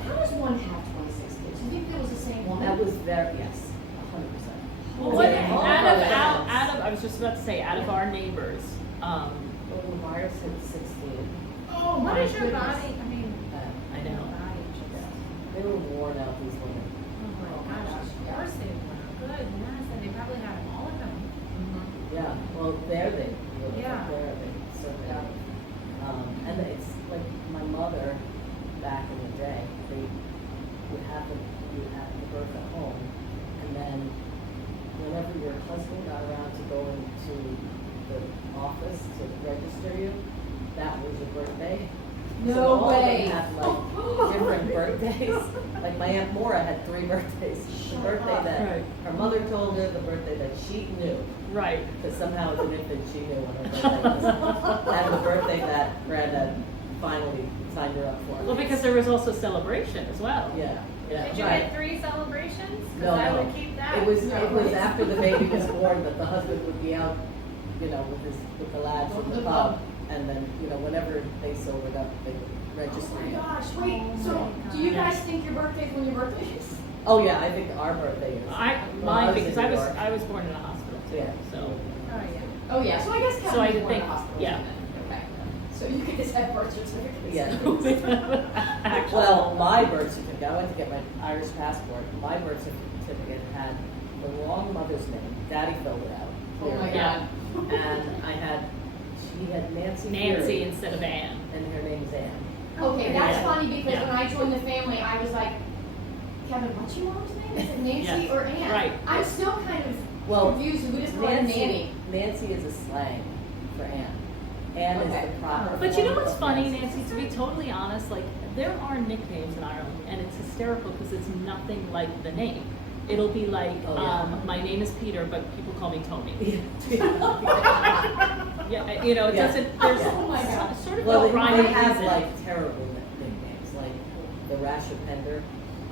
How does one have 26 kids? Do you think it was the same woman? That was yes, 100%. Well, Was what, it all out of of, us? I was just about to say, out of our neighbors, Well, the Myers had 16. Oh What my is your goodness. body? I mean, I know. body just. They were worn out, these women. Oh my gosh. Of course they were. Goodness. And they probably had them all at home. Yeah, well, there they were. Yeah. There they certainly. And it's like my mother, back in the day, they would have the birth at home, and then whenever your husband got around to go into the office to register you, that was your birthday. So No all of them way. had like different birthdays. Like my Aunt Maura had 3 birthdays. The Shut birthday up. that Right. her mother told her, the birthday that she knew. right. Because somehow as an infant she knew when her birthday was. And the birthday that Granddad finally signed her up for. Well, because there was also celebration as well. Yeah, yeah, Did you right. get 3 celebrations? Because No, I no. would keep that. It was after the baby was born that the husband would be out, with the lads from the pub. And then, whenever they sobered up, they would Oh register my you. gosh, wait, Oh so my do you gosh. guys think your birthday's when your birthday is? Oh, yeah, I think our birthday is. Mine, was because in I New was York. I was born in a hospital too. Yeah. So Oh, yeah. Oh yeah, so I guess So I Kevin was born in think- the hospital. yeah. Okay. So you could just have birth certificates. Yeah. actually, Well, my birth certificate, I went to get my Irish passport. My birth certificate had the wrong mother's name. Daddy filled it out. Oh my Yeah. god. And she had Nancy. Nancy Feighery, instead of Anne. and her name is Anne. Okay, that's Yeah. funny because Yeah. when I joined the family, I was like, Kevin, what's your mom's name? Is it Nancy Yes. or Ann? Right. I'm still kind of Well, confused. We just call her Nanny. Nancy is a slang for Anne. Anne Okay. is the proper. But you know form what's of funny, Nancy? To be totally honest, like there are nicknames in Ireland, and it's hysterical because it's nothing like the name. It'll be like, Oh, yeah. my name is Peter, but people call me Tony. Yeah. Yeah, it Yeah. doesn't. There's Yeah. Oh my God. sort of Well, no they rhyme or have reason. like terrible nicknames, like the Rasher Pender.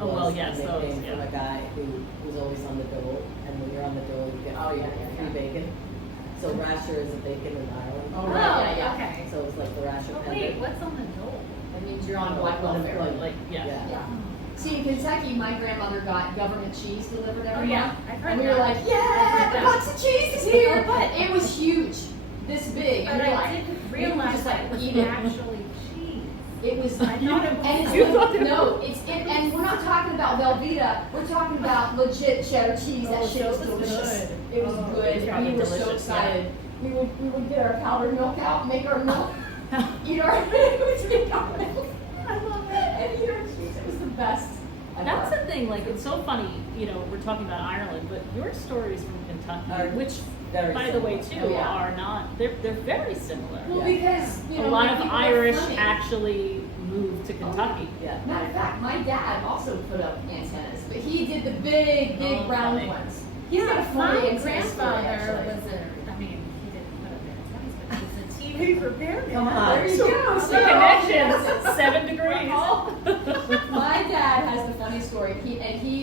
Oh, well, was yes, a those, nickname from yeah. a guy who was always on the dole, and when you're on the dole, you get Oh, free, yeah, yeah, free yeah. bacon. So Rasher is a bacon in Ireland. Oh, right, yeah, yeah. Okay. So it was like the Rasher But Pender. wait, what's on the dole? That means you're on black welfare. Unemployment. Like, yeah. Yeah. See, in Kentucky, my grandmother got government cheese delivered every Oh, yeah. month. I've heard And we were that. like, I've yeah, heard the that. box of cheese is here. But it was huge, this big. And But we're I like, didn't we were realize just that like it was eating. actually cheese. It was, I thought it was- and it's You thought it no, and we're not talking about Velveeta. We're talking about legit cheddar cheese. That Oh, shit so was it was delicious. good. It was Oh, good. it's probably We were so delicious, yeah. excited. We would get our powdered milk out, make our milk, eat our make our milk, I love it. and eat our cheese. It was the best. That's the thing. Like, it's so funny. We're talking about Ireland, but your stories from Kentucky, Are which, very by the way, similar. too, Oh, yeah. are not. They're very similar. Well, Yeah. because you know, A lot my of people are Irish funny. actually moved to Kentucky. Yeah. Matter of fact, my dad also put up antennas, but he did the big Oh, round funny. ones. He's got a funny My antenna story, grandfather actually. was he didn't put up antennas, but he was a TV repairman. Come on. There you go. The So- connections, 7 degrees. My dad has the funny story.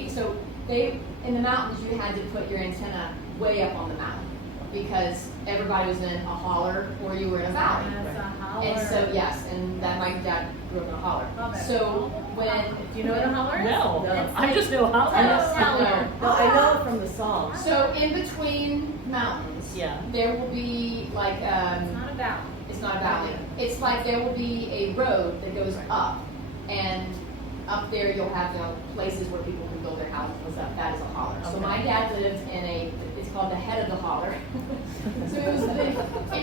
So they in the mountains you had to put your antenna way up on the mountain because everybody was in a holler or you were in a valley. That's a holler. And so yes, and that my dad grew up in a holler. Love it. So when Do you know what a holler is? No, No. It's I like- just know how. I know. Cellular. No, I know it from the song. So in between mountains, Yeah. there will be like It's not a valley. it's not a valley. It's like there will be a road that goes up, and up there you'll have places where people can build their houses and stuff. That is a holler. So Okay. my dad lived in it's called the head of the holler. So it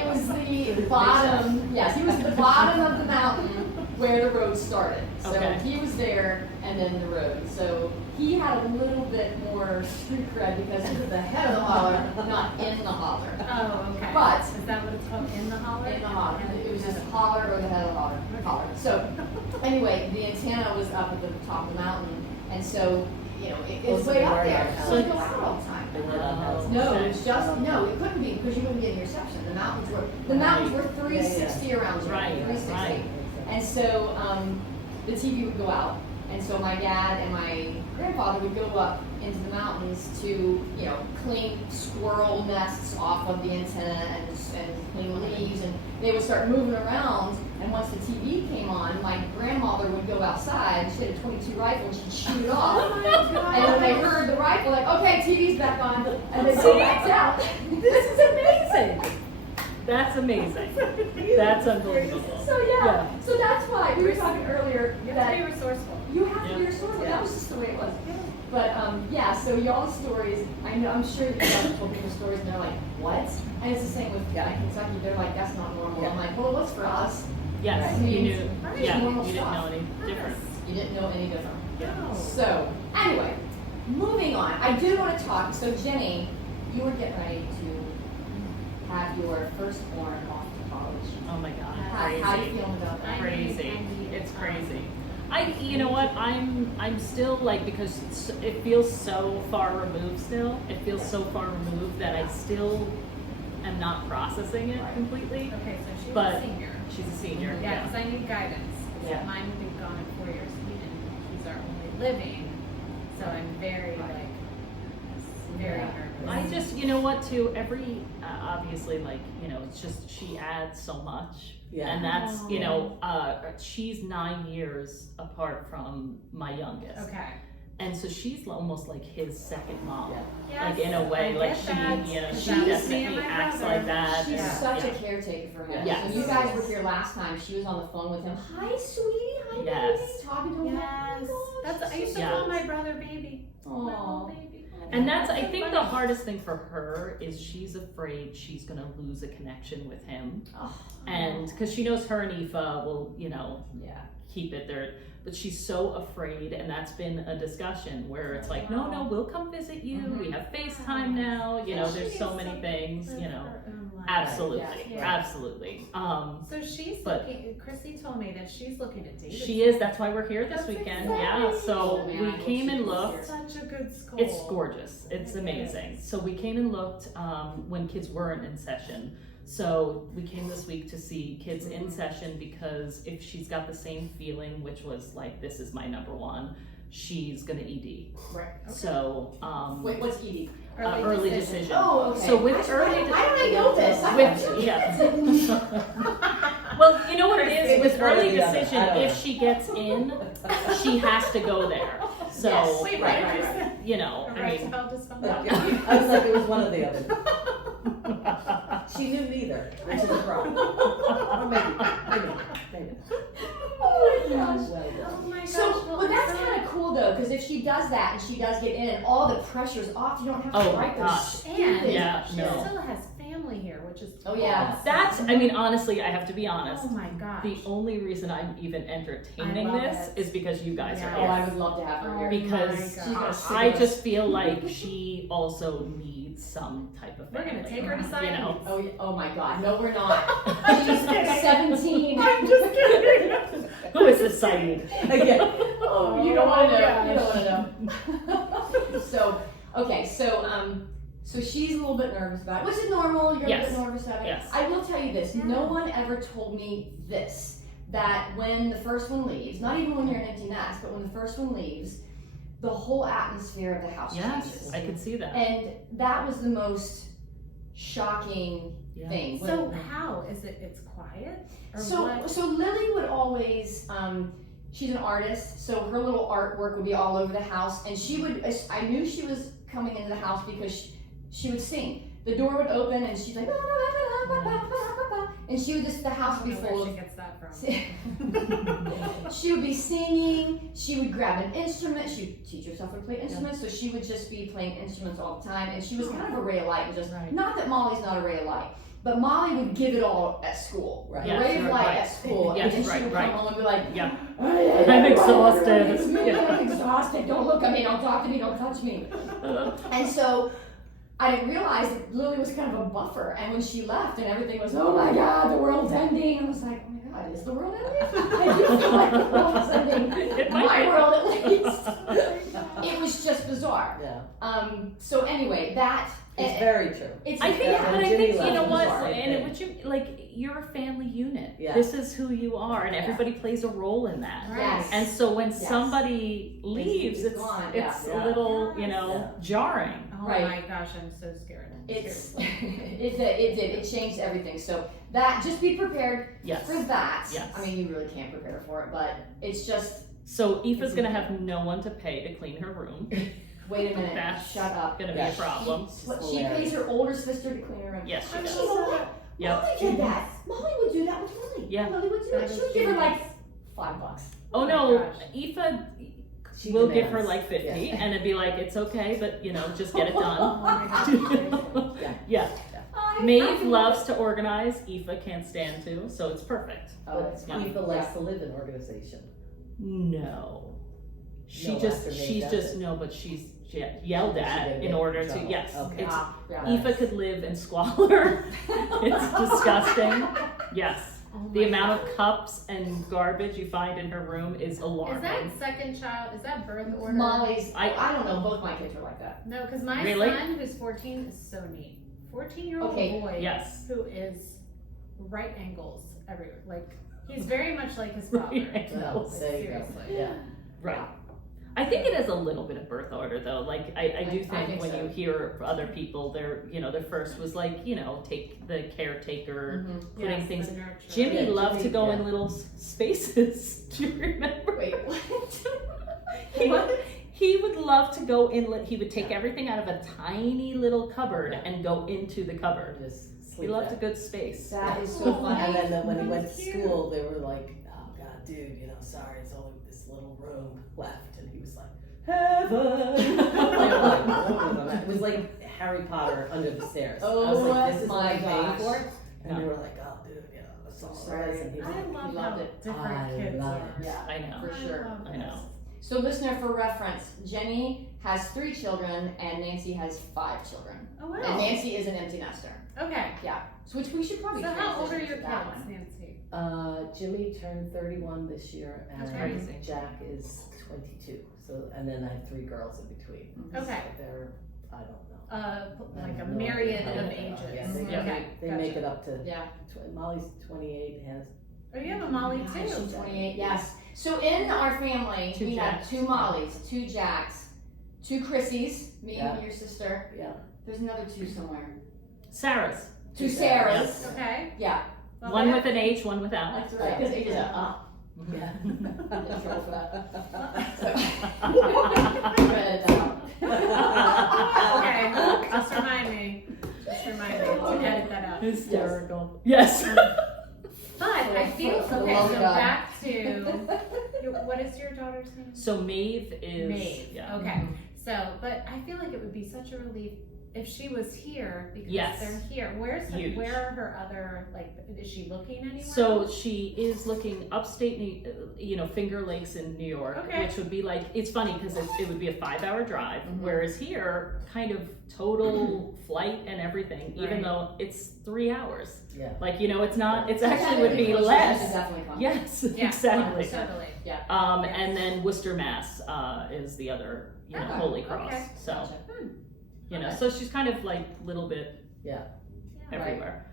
was the bottom. Yes, he was at the bottom of the mountain, where the road started. So Okay. he was there, and then the road. So he had a little bit more street cred because he was the head of the holler, not in the holler. Oh, okay. But is that what it's called? In the holler? in the holler. It was just holler or the head of the holler. So anyway, the antenna was up at the top of the mountain, and so it's so way they up weren't there. on So they houses. go out all the time. They weren't on houses. No, Okay. it's just it couldn't be because you wouldn't get any reception. The mountains were 360 around you. Right, 360. right. And so the TV would go out, and so my dad and my grandfather would go up into the mountains to clean squirrel nests off of the antenna and clean leaves, and they would start moving around. And once the TV came on, my grandmother would go outside. She had a .22 rifle, and she'd shoot it off. Oh my God. And when they heard the rifle, like, okay, TV's back on, and they go back down. This is amazing. That's amazing. That's unbelievable. So so that's why we were talking earlier You have that to be resourceful. you have to be Yeah. resourceful. Yeah. That was just the way it was. But so y'all's stories, I'm sure that you guys have told people stories, and they're like, what? And it's the same with Kentucky. They're like, that's not normal. Yeah. I'm like, well, it was for us. Yes, Right. you knew. Right. Yeah, Normal you didn't stuff. know any different. You didn't know any different. No. So anyway, moving on. I do want to talk. So Jenny, you were getting ready to have your firstborn off to college. Oh my God, How you crazy. feeling about that? Crazy. It's crazy. You know what? I'm still like, because it feels so far removed still. It feels so far removed that I still am not processing it completely. Okay, so she's But a senior. she's a senior. Yeah, because I need guidance. 'Cause Yeah. mine will be gone in 4 years. He's our only living, so I'm very very nervous. I just, you know what, too, obviously, it's just, she adds so much. Yeah. And that's, she's 9 years apart from my youngest. Okay. And so she's almost like his second mom. Yeah. Like in a way, I like get she, that. she That's me and definitely my acts brother. like that. She's Yeah. such a caretaker for him. Yes. When you guys were here last time, she was on the phone with him. Hi, sweetie. Hi, Yes. baby. Talking to him. Yes. That's I used to Yeah. call my brother baby. My little Aw. baby. And that's, I so think funny. the hardest thing for her is she's afraid she's gonna lose a connection with him. Oh. And, cause she knows her and Aoife will, Yeah. keep it there, but she's so afraid, and that's been a discussion where it's like, no, we'll come visit you, we have FaceTime now, there's so many things, absolutely, Yeah. absolutely. So she's But- looking. Chrissy told me that she's looking to date. She is, that's why we're here this That's weekend, exciting. yeah, so Oh, man, we I hope came she and was looked. Such a good school. It's gorgeous. It's It amazing. is. So we came and looked when kids weren't in session. So we came this week to see kids in session, because if she's got the same feeling, which was like, this is my number one, she's gonna ED. Right. So Wait, what's ED? early decision. Oh, okay. So with Why early don't I know this? I have two kids. Well, you know what it is with It's one or early the other. decision. I don't If know. she gets in, she has to go there. So Yes. Wait, Right, what right, did you right. say? you know, I mean, Erectile dysfunction. Okay. I was like, it was one or the other. She knew neither, which is a problem. Or maybe. Oh my gosh. Well, Oh my gosh. So, well, but that's so- kind of cool though, because if she does that and she does get in, all the pressure's off. You don't have to Oh, write those gosh. stupid And Yeah, she no. still has family here, which is Oh, yeah. awesome. That's, I mean, honestly, I have to be honest. Oh my gosh. The only reason I'm even entertaining I love this it. is because you guys Yeah. are Oh, here. I would love to have her Oh here. Because my She's gosh. gonna I just feel like she also needs some type of We're family. gonna take her to you science. know. Oh, yeah. Oh my God. No, we're not. She's 17. I'm just kidding. Who is this Saeed? Again. Oh, you don't want to know. gosh. You don't want to know. So, okay. So she's a little bit nervous about it, which is normal. You're a Yes. bit nervous about it. Yes. I will tell you this. No one ever told me this, that when the first one leaves, not even when you're an empty nest, but when the first one leaves, the whole atmosphere of the house Yes, changes. I can see that. And that was the most shocking Yeah. thing. So how is it? It's quiet. Or what? So Lily would always, she's an artist, so her little artwork would be all over the house, and she would, I knew she was coming into the house because she would sing. The door would open and she's like, and she would just, the house would be I don't know full where of she gets that from. she would be singing, she would grab an instrument, she would teach herself to play instruments, so she would just be playing instruments all the time, and she was kind of a ray of light, and just, Right. not that Molly's not a ray of light, But Molly would give it all at school. Right. The ray of light Right. at school. Yes, and then she would right. come home and be like, Yeah. I'm exhausted. I'm exhausted. Don't look at me. Don't talk to me. Don't touch me. And so I didn't realize that Lily was kind of a buffer. And when she left and everything was, oh my God, the world's ending. I was like, oh my God, is the world ending? I do feel like the world is ending. It might My be. world at least. It was just bizarre. Yeah. So anyway, that. It's very true. It's I think, Yeah, but and I Jimmy think, you know left. what, Bizarre. and what you, like, you're a family unit. Yeah. This is who you are, and Yeah. everybody plays a role in that. Yes. And so when Yes. somebody leaves, It's it's gone, it's yeah. a little, you Yes. know, Yeah. jarring. Oh Right. my gosh, I'm so scared. It's Seriously. it did. It changed everything. So that just be prepared Yes. for that. Yes. I mean, you really can't prepare for it, but it's just So Aoife's gonna have no one to pay to clean her room. wait a minute. That's Shut up. gonna be Yeah. a problem. She pays her older sister to clean her room. Yes, she And does. you know what? Yep. Molly did that. Molly would do that with Lily. Yeah. Lily would do That it. She is would give her genius. like $5. Oh Oh my no, gosh. Aoife She will give her demands. like 50 Yeah. and it'd be like, it's okay, but you know, just get it Oh done. my gosh. Yeah. Yeah. I Maeve can- loves to organize, Aoife can't stand to, so it's perfect. Oh, that's But funny. Aoife likes to live in organization. No. She No, just, after Maeve she's does just, it. no, but she's yelled She at didn't in get order in to, trouble. yes. Okay. It's, Yeah. Aoife could live in squalor. It's disgusting. Yes. Oh The my amount God. of cups and garbage you find in her room is Is alarming. that second child? Is that birth order? Molly's. I- I don't know. Both my kids are like that. No, because my Really? son, who's 14, is so neat. 14-year-old Okay. boy Yes. who is right angles everywhere. Like, he's very much like his father. Right. Well, there you go. Seriously. Yeah. Right. I think it is a little bit of birth order though. Like I do I think think when so. you hear other people, their first was like, take the caretaker, putting Yes, things. the nurture. Jimmy Yeah, loved to Jimmy, go yeah. in little spaces. Do you remember? Wait, what? He would love to go in. He would take everything out of a tiny little cupboard and go into the cupboard. Just He sleep loved a there. good space. That is so funny. And then when he went to That's cute. school, they were like, "Oh God, dude, sorry, it's only this little room left," and he was like, "Heaven." They were like, "Oh." It was like Harry Potter under the stairs. I was Oh like, "This is what my I'm paying gosh. for," and Yeah. they were like, "Oh, dude, that's all Sorry. right." And he was I like, love loved how it. different I kids love are. it. Yeah, I know. for sure. love I know. So, listener, for reference, Jenny has 3 children and Nancy has 5 children. Oh, wow. And Nancy is an empty nester. Okay. So, which we should probably So how old are transition your to kids, that one. Nancy? Jimmy turned 31 this year, and That's crazy. Jack is 22. So, and then I have 3 girls in between. Okay. So they're, I don't know. I Like a have no myriad idea. of ages. Yeah, they, Okay. they gotcha. make it up to. Yeah. Molly's 28, has Oh, you have a Molly Yeah, too. she's 28, yes. So, in our family, 2 we have Jacks. 2 Mollys, 2 Jacks, 2 Chrissies, me Yeah. and your sister. yeah. There's another 2 somewhere. Sarah's. 2 Two Sarahs. Sarahs. Okay. Yeah, Well, One yeah. with an H, one without. that's right. Because it is a Yeah. in trouble for that. So, read it out. Okay. Just remind me. Just remind me to edit that out. Hysterical. Yes. But I feel For the okay. love So of God. back to what is your daughter's name? So Maeve is. Maeve. Yeah. Okay. So, but I feel like it would be such a relief if she was here because Yes. they're here. Where's her, Huge. where are her other is she looking anywhere? So she is looking upstate, Finger Lakes in New York, Okay. which would be like, it's funny because it would be a 5-hour drive, Mhm. whereas here, kind of total flight and everything, even Right. though it's 3 hours. Yeah. Like, it's not, it's Yeah, actually would be she should less. definitely come. Yes, yeah, exactly. Totally. Yeah. Yes. And then Worcester, Mass, is the other, Okay. Holy Cross. Okay. So, Gotcha. so she's kind of like little bit Yeah. everywhere.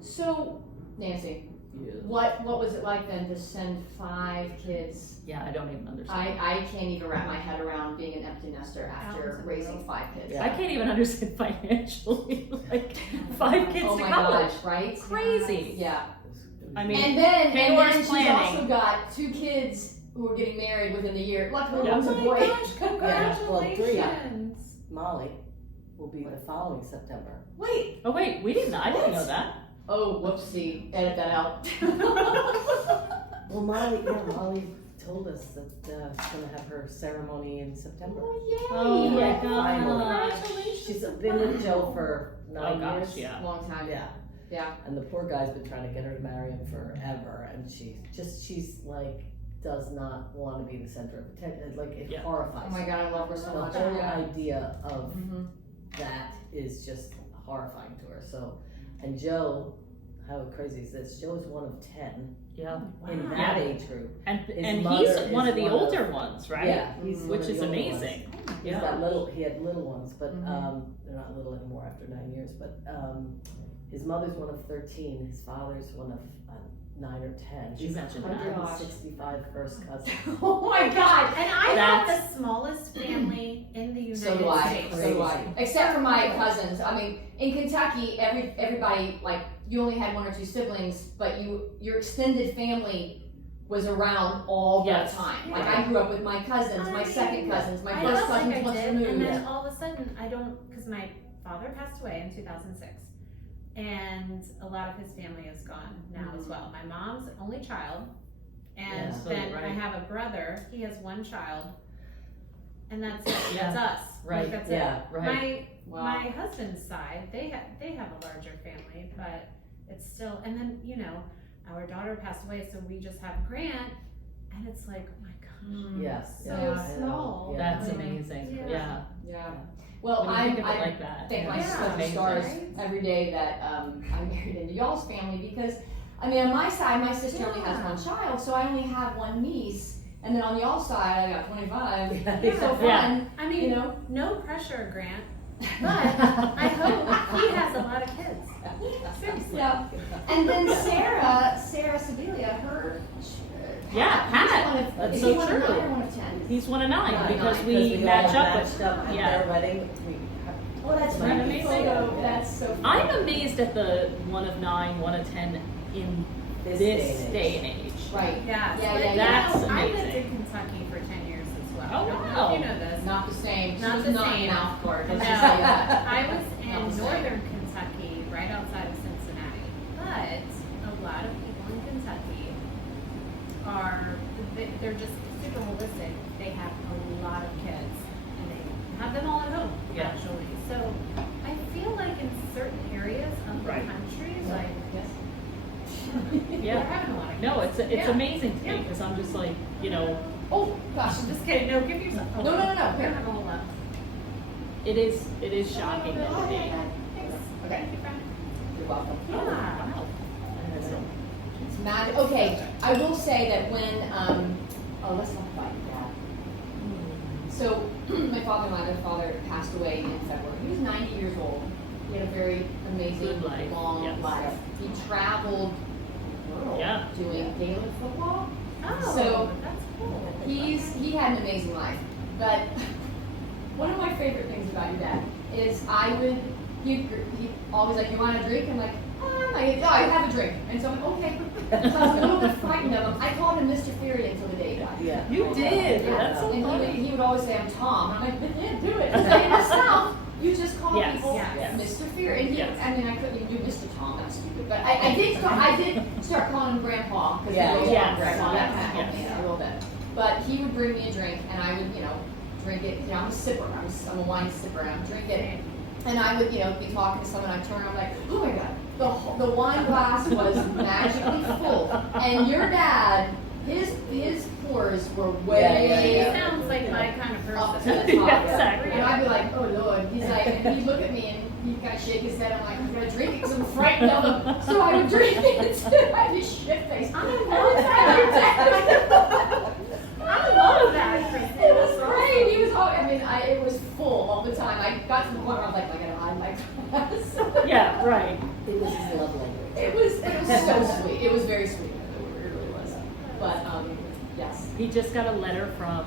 So, Nancy, Yeah. what was it like then to send 5 kids? Yeah, I don't even understand. I can't even wrap my head around being an empty nester after Thousands. raising 5 kids. Yeah. I can't even understand financially, like 5 kids Oh to my college. gosh, right? Crazy. Yeah. I mean, And then Taylor's she's planning. also got 2 kids who are getting married within the year. Luckily, Yeah. one's a Oh my boy. gosh! Congratulations. Molly will be the following September. Wait. oh wait, I didn't know that. Oh, whoopsie. Edit that out. Well, Molly told us that she's gonna have her ceremony in September. Oh my Yeah, god. Congratulations. She's been with Joe for 9 Oh gosh, years. yeah. Long time. Yeah. Yeah. And the poor guy's been trying to get her to marry him forever, and she's like, does not want to be the center of attention. Like, it horrifies Oh my God, I love her so the much. whole Yeah. idea of Mhm. that is just horrifying to her. So, and Joe, how crazy is this? Joe is one of 10 Yeah. in that age group. And His he's mother one is of the one of- older ones, right? Yeah, he's one Which of the is older amazing. ones. He's Yeah. got he had little ones, but Mhm. they're not little anymore after 9 years. But his mother's one of 13. His father's one of 9 or 10. You He's mentioned that. 165 first cousin. Oh my God. And I That's- have the smallest family in the United So do I. States. So do I. Except for my cousins. I mean, in Kentucky, everybody, like, you only had 1 or 2 siblings, but your extended family was around all the Yes. time. Yeah. Like, I grew up with my cousins, my second cousins, my I first felt like cousins I once did, and removed. then all of a sudden I don't, because my father passed away in 2006, and a lot of his family is gone now as well. My mom's only child, and Yeah. So, then right. I have a brother. He has 1 child, and that's it. Yeah. That's us. Right. Like, that's Yeah. it. Right. Wow. My husband's side, they have a larger family, but it's still. And then our daughter passed away, so we just have Grant, and it's like, oh my gosh. Yes. So yeah, I know. small. Yeah. That's Like, amazing. yeah. Yeah. Yeah. Well, When you think of it I like that. thank my Yeah. lucky stars Right? every day that I married into y'all's family, because I mean, on my side, my sister only has Yeah. 1 child, so I only have 1 niece, and then on y'all's side, I got 25. It's so fun, Yeah. I mean, no pressure, Grant, but I hope he has a lot of kids. Seriously. Yeah. And then Sarah Sebelia, her. Yeah, Pat. Is That's he so one of true. 9 or 1 of 10? He's 1 of 9 Nine, because nine, we all match up matched with. up at Yeah. their wedding. Oh, that's Isn't that right. amazing? Photo. That's so fun. I'm amazed at the 1 of 9, 1 of 10 in This this day and day and age. Right. Yeah, Yeah, but, yeah, That's I lived amazing. in Kentucky for 10 years as well. Oh, I don't know wow. if you know this. Not the same. She Not was the not same. in Alford. No, Let's just say that. I was Not the in same. northern Kentucky, right outside of Cincinnati. But a lot of people in Kentucky they're just super holistic. They have a lot of kids, and they have them all at home, Yeah. actually. So I feel like in certain areas of the Right. country, Yes. like Yeah. they're having a lot of kids. No, it's Yeah. amazing to me Yeah. because I'm just like, Oh gosh. I'm just kidding. No, give yourself a No, no, no, no. They're having a whole lot. it is shocking that Oh, they. yeah, thanks. Okay. Thank you, friend. You're welcome. Yeah. Wow. It's magic. Okay, I will say that when let's talk about your dad. So my their father passed away in February. He was 90 years old. He had a very amazing Good life, long yes. life. He traveled the world Yeah. doing Gaelic football. Oh, So, that's cool. He had an amazing life. But one of my favorite things about your dad is he always like, you want a drink? I'm like, I have a drink. And so I'm like, okay. So I was a little bit frightened of him. I called him Mr. Feighery until the day he died. Yeah. You did. Yeah. That's so And funny. he would always say, I'm Tom. And I'm like, but yeah, do it. Because like in the South, you just call Yes, people yes. Mr. Feighery. And Yes. I mean, I couldn't even do Mr. Tom. That's stupid. But I did start calling him Grandpa. Because Yeah. he goes Yes. on Grandpa. That Yes. kind of helped me out a little bit. But he would bring me a drink, and I would, drink it. I'm a sipper. I'm a wine sipper. And I would drink it. And I would, be talking to someone, I'd turn around, like, oh my God, the wine glass was magically full. And your dad, his pours were way He sounds like my kind of up to person. the top. Yeah, exactly. And I'd be like, oh Lord. He's like, and he'd look at me and he'd kind of shake his head. I'm like, I'm going to drink it because I'm frightened of him. So I would drink it. I had this shit face. I love that. Kristen. It was That's great. He was all, it was full all the time. I got to the point where I was like, I gotta hide my glass. Yeah, right. It was his love language. It was so sweet. It was very sweet. It really was. But, yes. He just got a letter from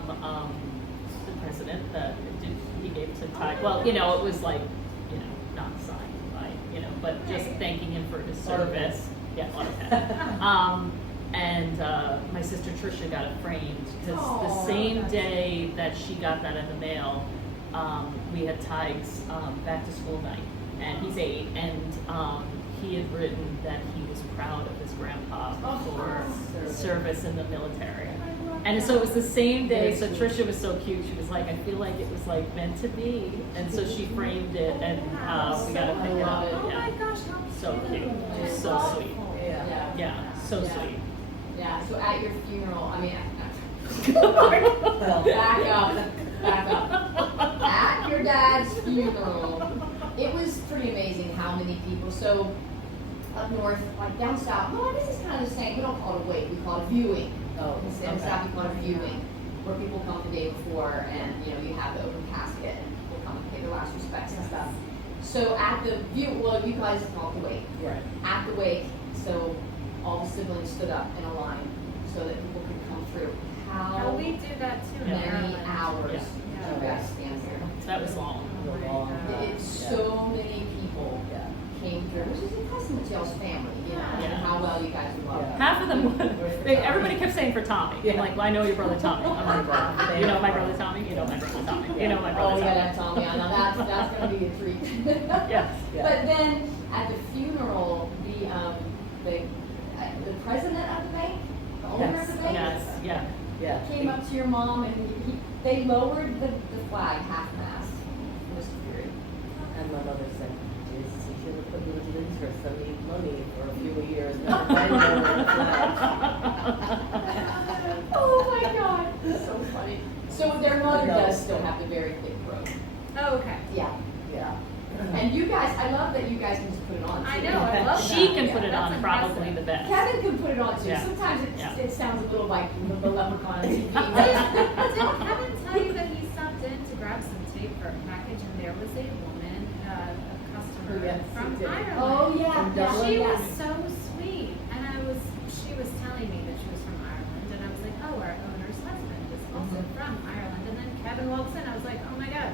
the president that he gave to Ty. Well, it was like, not signed by, but just thanking him for his service. Yeah, autograph. And my sister Trisha got it framed because the Aw, same that's day that she got that in the mail, we had Ty's back to school night, and he's 8, and he had written that he was proud of his grandpa for service in the military. And so it was the same day, so Trisha was so cute, she was like, I feel like it was like meant to be, and so she framed it, and we got to pick it up. Oh my Yeah. gosh, how So cute, it was so sweet. Yeah. Yeah, so Yeah. sweet. Yeah, so at your funeral, I mean, Well, back up. At your dad's funeral, it was pretty amazing how many people. So up north, like down south, well, I guess it's kind of the same. We don't call it a wake, we call it a viewing. oh, Down south, we call it a viewing, where people come the day before, and you know you have the open casket, and people come and pay their last respects and stuff. So at the view, well, you guys call it the wake. Right. At the wake, so all the siblings stood up in a line so that people could come through. Oh, we do that too in Many Maryland. hours Yeah. do you guys stand here? That was long. Oh my Long. God. It's so many people Yeah. came through, which is a testament to y'all's family, you know, Yeah. and how well you guys love. Yeah. Half of them, everybody kept saying for Tommy. Yeah. I'm like, well, I know your brother Tommy. I'm like, well, you know my brother Tommy? You know my brother Tommy. You know my Oh, brother you gotta Tommy. have Tommy on. Now that's gonna be a treat. Yes. Yeah. But then at the funeral, the president of the bank, the owner Yes. of the bank, Yes, yeah. Yeah. came up to your mom and they lowered the flag half mast, Mr. Feighery. And my mother said, Jesus, you should have put me into interest. I need money for a few years. Never mind over the flag. Oh my God, that's so funny. So their mother does still have the very thick robe. Oh, okay. Yeah. Yeah. And you guys, I love that you guys can just put it on. I too. know, I love She that. can Yeah, put it that's on probably impressive. the best. Kevin can put it on too. Yeah. Sometimes Yeah. it sounds a little like the leprechaun on TV. Did Kevin tell you that he stopped in to grab some tape for a package and there was a woman, a customer Oh, yes, from he did. Ireland? Oh yeah, From yeah. Dublin? She yeah. was so sweet, and she was telling me that she was from Ireland, and I was like, oh, our owner's husband is also from Ireland. And then Kevin walks in, I was like, oh my God.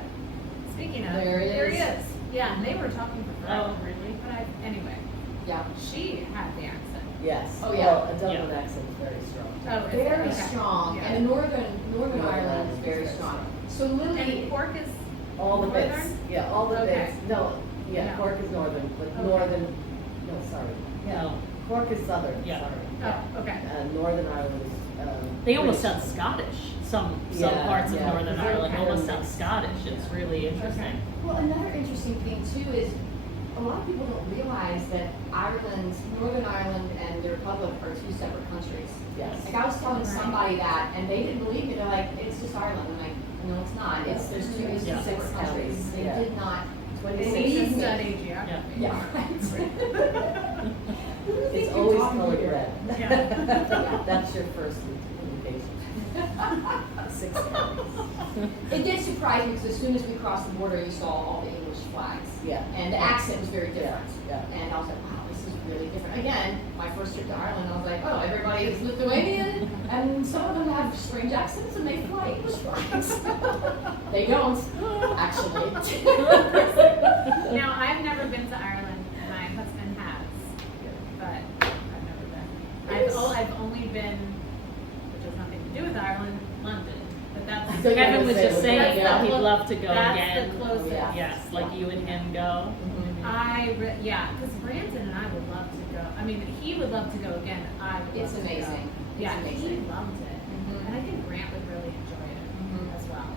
Speaking of, There he is. Yeah, and they were talking for forever. Oh, really? But anyway, Yeah. she had the accent. Yes. Oh, yeah. Well, a Dublin accent is very strong. Oh, is it? Very Okay. strong. Yeah. And Northern Northern Ireland is Ireland very is very strong. So And Lily, pork is All the bits. Northern? Yeah, all the Okay. bits. No, yeah, No. Cork is northern, but Okay. northern, no, sorry. Yeah, No. Cork is southern, Yeah. sorry. Oh, okay. Northern Ireland is, They almost British. sound Scottish. Some Yeah, parts of yeah. Northern They're Ireland kind of almost sound mixed. Scottish. It's really interesting. well, another interesting thing too is a lot of people don't realize that Ireland, Northern Ireland and the Republic are two separate countries. Yes. Like I was telling somebody that, and they didn't believe me. They're like, "It's just Ireland." I'm like, "No, it's not. It's two Yeah. separate countries." They Yeah. did not. They Believe need to me. study geography. Yeah, right. It's always colored red. Yeah. That's your first indication. 6 counties. It did surprise me because as soon as we crossed the border, you saw all the English flags. Yeah. And the accent was very different. Yeah. And I was like, wow, this is really different. Again, my first trip to Ireland, I was like, oh, everybody is Lithuanian, and some of them have strange accents and they fly English flags. They don't, actually. Now, I've never been to Ireland. My husband has, but I've never been. I've only been, which has nothing to do with Ireland, London. But that's So Kevin was just saying That's that the he'd clo- love to go that's again. the closest. Yeah. Yes, like you and him go. Yeah, because Brandon and I would love to go. I mean, he would love to go again. I would It's love to go. amazing. It's Yeah, amazing. he loved it. Mhm. And I think Grant would really enjoy it Mhm. as well.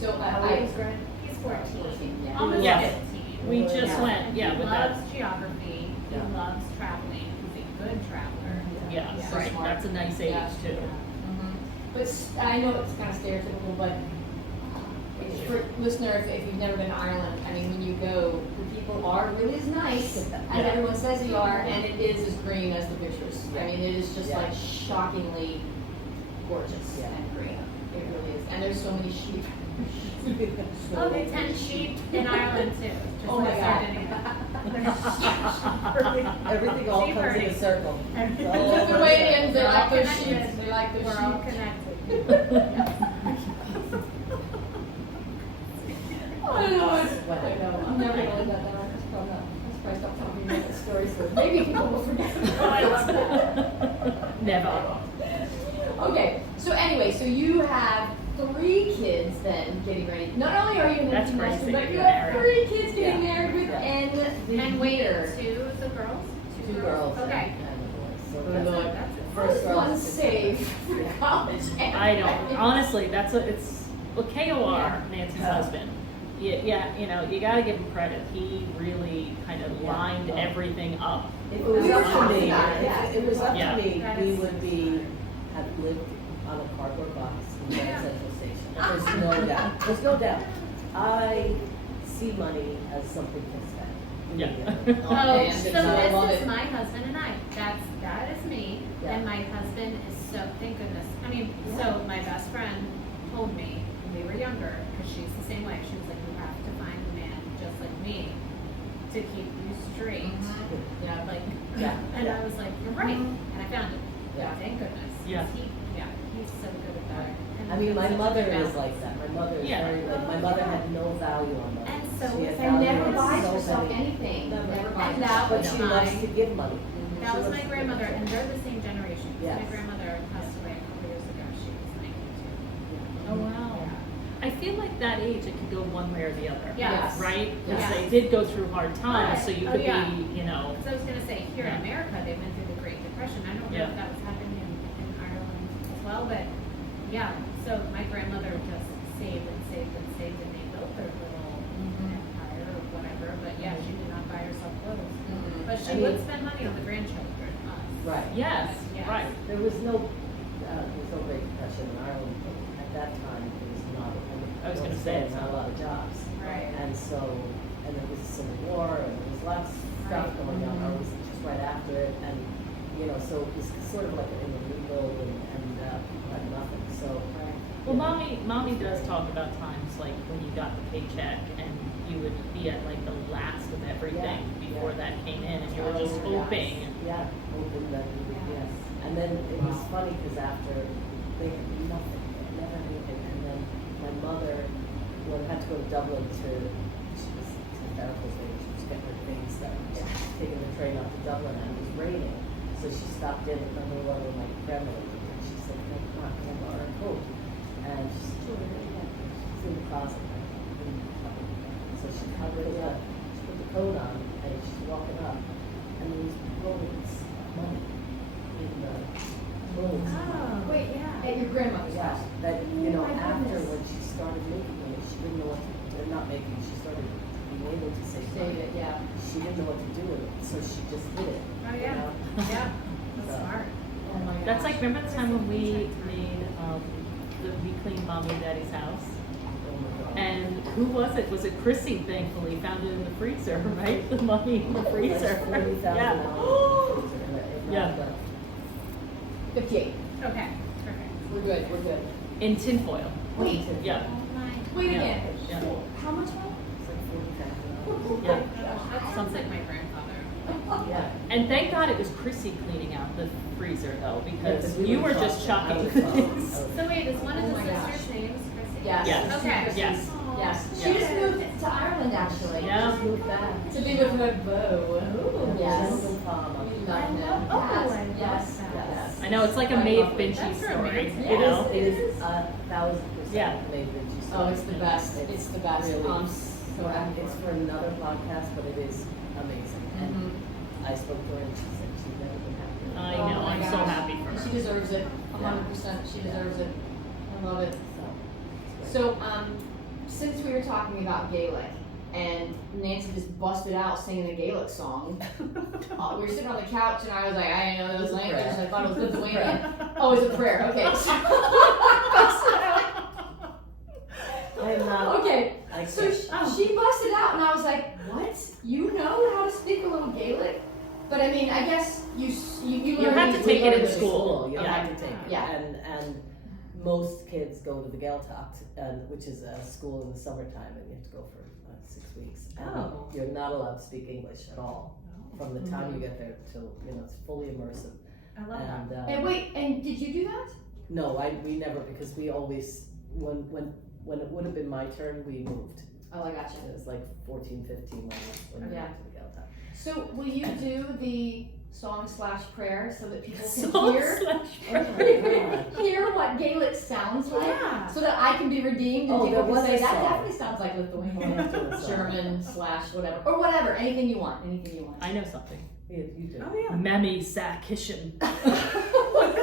So How old is Grant? He's 14. 14, yeah. Almost Yeah. 15. We just Yeah. went, And yeah, he with loves that. geography. He Yeah. loves traveling. He's a good traveler. Yeah, Yeah. right. smart. That's a nice age Yeah. too. But I know it's kind of stereotypical, but for listener, if you've never been to Ireland, I mean, when you go, the people are really as nice as everyone says they are, and it is as green as the pictures. I mean, it is just Yeah. like shockingly gorgeous Yeah. and green. It really is. And there's so many sheep. Oh, they tend sheep in Ireland too. Just Oh like my God. Sardinia. Everything all Sheep comes in herding. a circle. The Lithuanians, they We're all like those connected. sheep. They like those We're all sheep. connected. I know. I Wow. know. I'm never gonna let that down. That's probably not. That's probably stop telling me that story. So maybe people will forget. Oh, I love that. Never. Okay. So anyway, so you have 3 kids then getting ready. Not only are you in the That's semester, crazy. but you You're have married. 3 kids getting Yeah. married within the And wait, year. 2 of the girls? 2 girls Okay. and a boy. So Oh, that's Lord. That's a First row. One save for college. I don't, honestly, well, KOR, Nancy's husband, yeah, you know, you gotta give him credit. He really kind of lined everything up. If it was We were up to talking me, about it, yeah. if it was up Yeah. to me, That we is would have lived on a cardboard box in Grand Central Station. There's no doubt. There's no doubt. I see money as something to spend. Yeah. Oh, man, so I love this it. is my husband and I. That is me, Yeah. and my husband is so. Thank goodness. I mean, so my best friend told me when we were younger, because she's the same way. She was like, "You have to find a man just like me to keep you straight." Yeah. Like, Yeah. and I was like, "You're right," Mhm. and I found it. Yeah. Thank goodness. Yeah. He's so good at that. And I mean, my such a mother good is balance. like that. My mother is Yeah. very, like, my mother had no value on money. And so She had is- And value never on buys so herself many- anything. Never buys And that herself But was she my- loves to give money. That She was loves my to give grandmother, money. and they're the same generation. Yes. My grandmother passed away a couple years ago. She was 92. Oh, wow. I feel like that age, it could go one way or the other. Yes. Right? Because Yes. they did go through hard times, so you Oh, could yeah. be, you know, Because I was going to say, here in Yeah. America, they went through the Great Depression. I don't know Yeah. if that was happening in Ireland as well, but yeah. So my grandmother just saved and saved and saved, and they built their little empire or whatever. But yeah, she did not buy herself clothes. Mhm. But she I mean- would spend money on the grandchildren, us. Right. yes, Yes. right. There was no Great Depression in Ireland, but at that time, there was not, I was gonna say, not a lot of jobs. Right. And so, and there was a civil war, and there was lots of stuff Right. going on. I was just right after it, and, you know, so it was sort of like in the rebuild, and people had nothing, so. Well, mommy does talk about times like when you got the paycheck and you would be at like the last of everything Yeah, before yeah. that came in, and you were just Oh, hoping. Yeah, hoping that we would, Yeah. yes. And then it was funny, because after, they had nothing, they never had anything, and then my mother, had to go to Dublin she was to therapist, she was getting her things done, taking the train up to Dublin, and it was raining, so she stopped in at number one with my grandmother, and she said, "Hey, come on, can I borrow her coat?" And she said, "Sure, yeah." It's in the closet. So she covered it up, she put the coat on, and she's walking up, and there was rolls of money in the rolls. Oh, Wait, yeah. at your grandmother's Yeah, house. that, you know, Oh my after goodness. when she started making money, she didn't know what to, or not making, she started being able to save Save money. it, yeah. She didn't know what to do with it, so she just did it. Oh, you yeah. know? Yeah. That's So- smart. Oh my gosh. That's like, remember the time when we made, we cleaned mommy and daddy's house? Oh my God. And who was it? Was it Chrissy, thankfully, found it in the freezer, right? The money in the freezer. Like $40,000 Yeah. in the freezer, and it Yeah. wrapped up. 58. Okay. Perfect. We're good, we're good. In tinfoil. Wait, Yeah. Oh my. wait Yeah. again. Yeah. How much money? It's like $40,000. Yeah. That sounds Something. like my grandfather. Yeah. And thank God it was Chrissy cleaning out the freezer though, because we you were were just talking- I chucking was things. So wait, is one of Oh the my gosh. sisters' names Chrissy? Yes. Yes. Okay. Yes. Aw. Yes. Yeah. She just moved to Ireland actually. Yeah. Just moved back. To be with her beau. Ooh. Yes. Little Palmer. We I love him. love- oh, I love Yes. that. Yes. I know, it's like a Maeve Binchy That's story, romantic. you know? It is 1,000% Yeah. made Vinci Oh, story. it's the best. It's the best. Really, I'm so happy. it's for another podcast, but it is amazing. Mhm. And I spoke to her and she said she's never been happier. I Oh know, my I'm so gosh. happy for And her. she deserves it. 100%. She deserves it. I love it. So, So, since we were talking about Gaelic, and Nancy just busted out singing a Gaelic song, we were sitting on the couch, and I was like, I didn't know those It was a languages. prayer. I thought it was It was a Lithuanian. Oh, it was a prayer. Okay. I'm not. Okay. I So can't. she busted out, and I was like, "What? You know how to speak a little Gaelic?" But I mean, I guess you You learn have to you take it learn in it school. You Yeah. have to take it. Yeah. And most kids go to the Gaeltacht, which is a school in the summertime, and you have to go for 6 weeks. And Oh. you're not allowed to speak English at all from the time you get there till, it's fully immersive. I love that. And, And wait, and did you do that? no, we never, because we always, when it would have been my turn, we moved. Oh, I gotcha. It was like 14, 15 when we Yeah. went to the Gaeltacht. So will you do the song/prayer so that people can Song hear slash Oh my God. hear what Gaelic sounds like, Yeah. so that I can be redeemed and Oh, people there can was say a that song. definitely sounds like We'll have to Lithuanian, do a song. German/ whatever, or whatever, anything you want, anything you want. I know something. You do. Oh yeah. Memmy Sack Kitchen. Oh my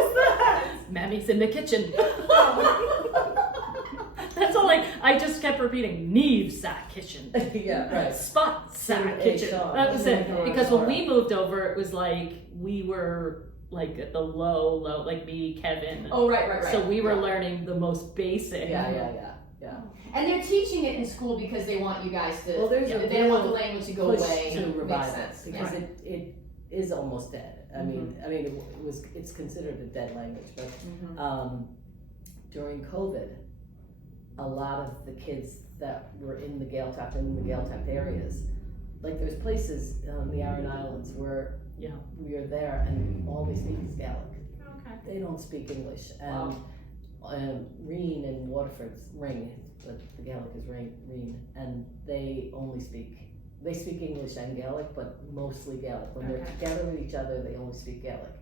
Mammy's in the kitchen. That's all I just kept repeating. Neve sat kitchen. Yeah, right. Spot sat Hey, kitchen. Sean. That was it. Hey, Because Sean. when we moved over, it was like we were like at the low, like me, Kevin. Oh, right. So we were learning the most basic. Yeah. And they're teaching it in school because they want you guys to. Well, there's they a don't want the real language to go push away. to Makes revive it sense. because Yeah. it is almost dead. I mean, it's considered a dead language, but during COVID, a lot of the kids that were in the Gaeltacht areas, like there's places on the Aran Islands where we are there and all they speak is Gaelic. Okay. They don't speak English. And Reen and Waterford's Ring, but the Gaelic is Reen, and they speak English and Gaelic, but mostly Gaelic. When they're together with each other, they only speak Gaelic.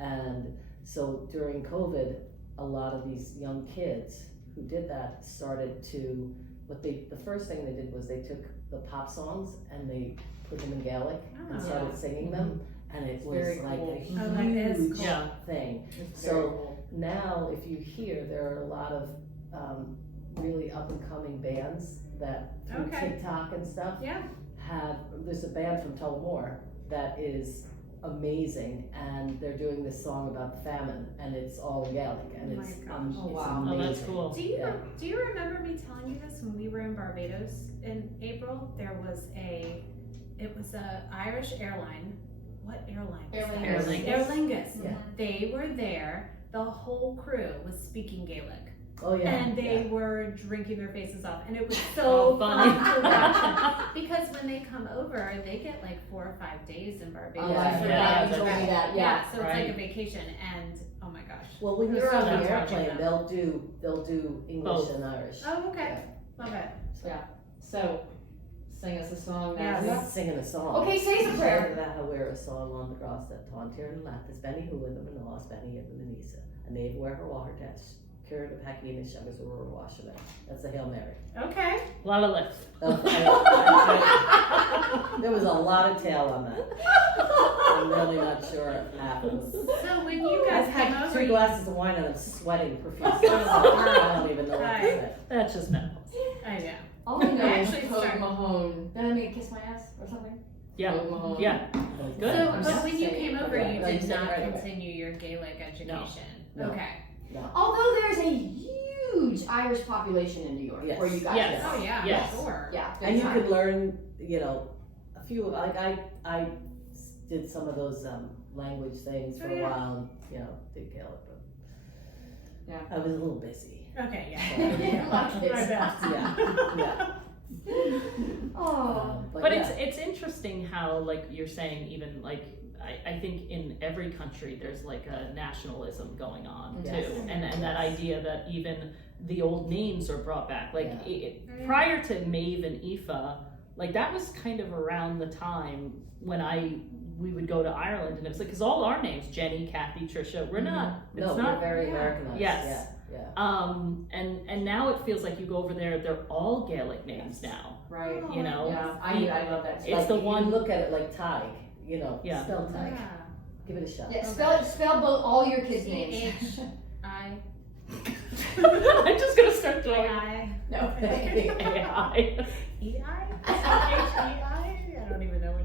And so during COVID, a lot of these young kids who did that started to, the first thing they did was they took the pop songs and they put them in Gaelic and started singing them, and it was Very like cool. a Oh, that is huge cool. thing. It's So very cool. now, if you hear, there are a lot of really up and coming bands that through TikTok and stuff Yeah. there's a band from Tullamore that is amazing, and they're doing this song about the famine, and it's all in Gaelic, and Oh my it's gosh. Oh, it's wow. Oh, that's amazing. cool. Do you remember me telling you this when we were in Barbados in April? It was a Irish airline. What airline? was that? Aer Lingus. Aer Lingus. Yeah. They were there. The whole crew was speaking Gaelic. Oh yeah. And they were drinking their faces off, and it was so Oh, funny. fun to watch. Because when they come over, they get like 4 or 5 days in Barbados. Oh, I Yeah. forgot Yeah, you told me that. Yeah. So it's Right. like a vacation, and oh my gosh. Well, when It was you're so on fun the watching airplane, them. they'll do English Both. and Irish. Oh, okay. Love it. So, sing us a song now. Yes. I'm not singing a song. Okay, say the prayer. That wear a song on the cross that Tauntir and Lath is Benny who in the Manos, Benny in the Manisa. A knave where her water dash. Cured of Hakin and Shuggers or wash of it. That's a Hail Mary. Okay. A lot of lift. There was a lot of tail on that. I'm really not sure half of it. So when you I've guys came had over, 3 glasses of wine and I'm sweating profusely. I don't even know what to say. That's just menopause. I know. All I know I is actually Code started- Mahone. Did I make kiss my ass or something? Yeah. Code Mahone. Yeah. Good. So, I'm but just when you saying. came over, Yeah, you no, you did said it not right away. continue your Gaelic education. No. Okay. Although there's a huge Irish population in New York, Yes. where you guys Yes. are. Oh yeah. Yes. Sure. Yeah. And you big could time. learn, a few, like I did some of those language things for Oh, a yeah. while, and, did Gaelic, but Yeah. I was a little busy. Okay. Yeah. A lot of kids. My bad. Yeah. Oh. But yeah. it's interesting how, like you're saying, even like I think in every country there's like a nationalism going on Yes. too, and that idea that even the old names are brought back. Like Yeah. prior to Maeve and Aoife, like that was kind of around the time when we would go to Ireland, and it was like because all our names, Jenny, Kathy, Trisha, we're not. It's No, not. we're very Yeah. Americanized. Yes. Yeah. And now it feels like you go over there, they're all Gaelic names now. Right. You know. Yeah. I love that. It's Like, the you one- look at it like Tig, Yeah. spell Tig. Yeah. Give it a shot. Yeah. Spell both all your kids' names. I. I'm just gonna start doing I. No. AI. E-I? H-E-I? I don't even know which.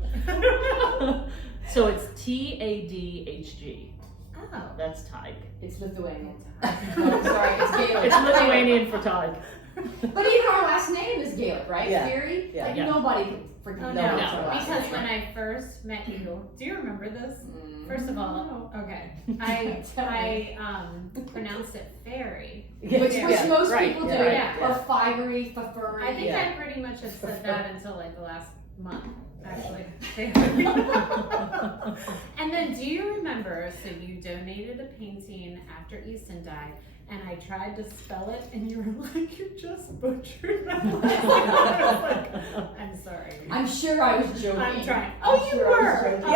So it's TADHG. Oh. That's Tig. It's Lithuanian. No, sorry, it's Gaelic. It's Lithuanian for Tig. But even our last name is Gaelic, right? Yeah. Feighery? Yeah. Like Yeah. nobody can freaking Oh, know no. what's our last Because name. when I first met you, do you remember this? First of all, okay, Tell I pronounced it Feighery. Which Yeah. most Right, people do. yeah, Or yeah. Feighery, Feighery. I think Yeah. I pretty much have said that until like the last month, actually. And then do you remember, so you donated a painting after Easton died, and I tried to spell it, and you were like, you just butchered that. I was like, I'm sorry. I'm sure I was joking. I'm trying. I'm Oh, you sure I was were! joking.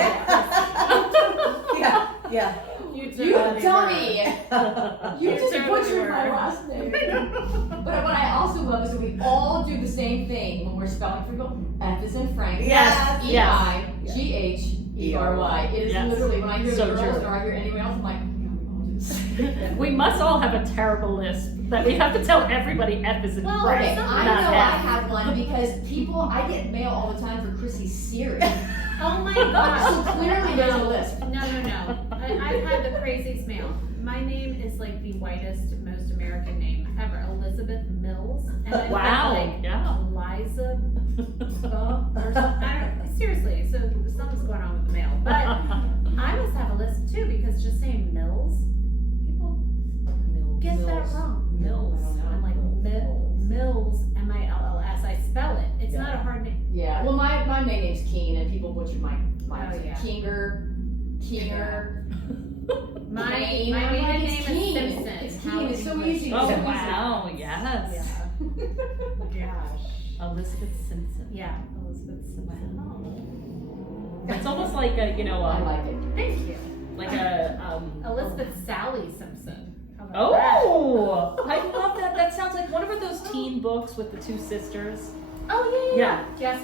Yeah. You You totally dummy! were. You You just totally butchered my were. last name. But what I also love is that we all do the same thing when we're spelling for people. F is in Frank. Yes. E-I-G-H-E-R-Y. It is Yes. literally, when I hear So the girls true. or I hear anyone else, I'm like, oh my God, we all do the same We must all have a terrible lisp that we have to tell everybody F is in Well, French, Okay, I not know I F. have one because I get mail all the time for Chrissy's Siri. Oh my So gosh. clearly there's a lisp. No. I've had the craziest mail. My name is like the whitest, most American name ever. Elizabeth Mills. And then Wow, like yeah. Liza or something. Seriously, so something's going on with the mail. But I must have a list too because just saying Mills, people get that wrong. Mills. I'm like Mills, M-I-L-L-S. I spell it. It's not a hard name. Yeah, well, my main name's Keen, and people butcher my Oh, yeah. Keener. My Keen. maiden I'm like, name it's is Keen. Simpson. It's How Keen. It's so English. easy. Oh, So wow, yes. Gosh. Elizabeth Simpson. Yeah, Elizabeth Simpson. It's almost like a, I like it. Thank you. like a, Elizabeth Sally Simpson. How about oh, I love that. That sounds like one of those teen books with the two sisters. that? Oh, yeah. Yes.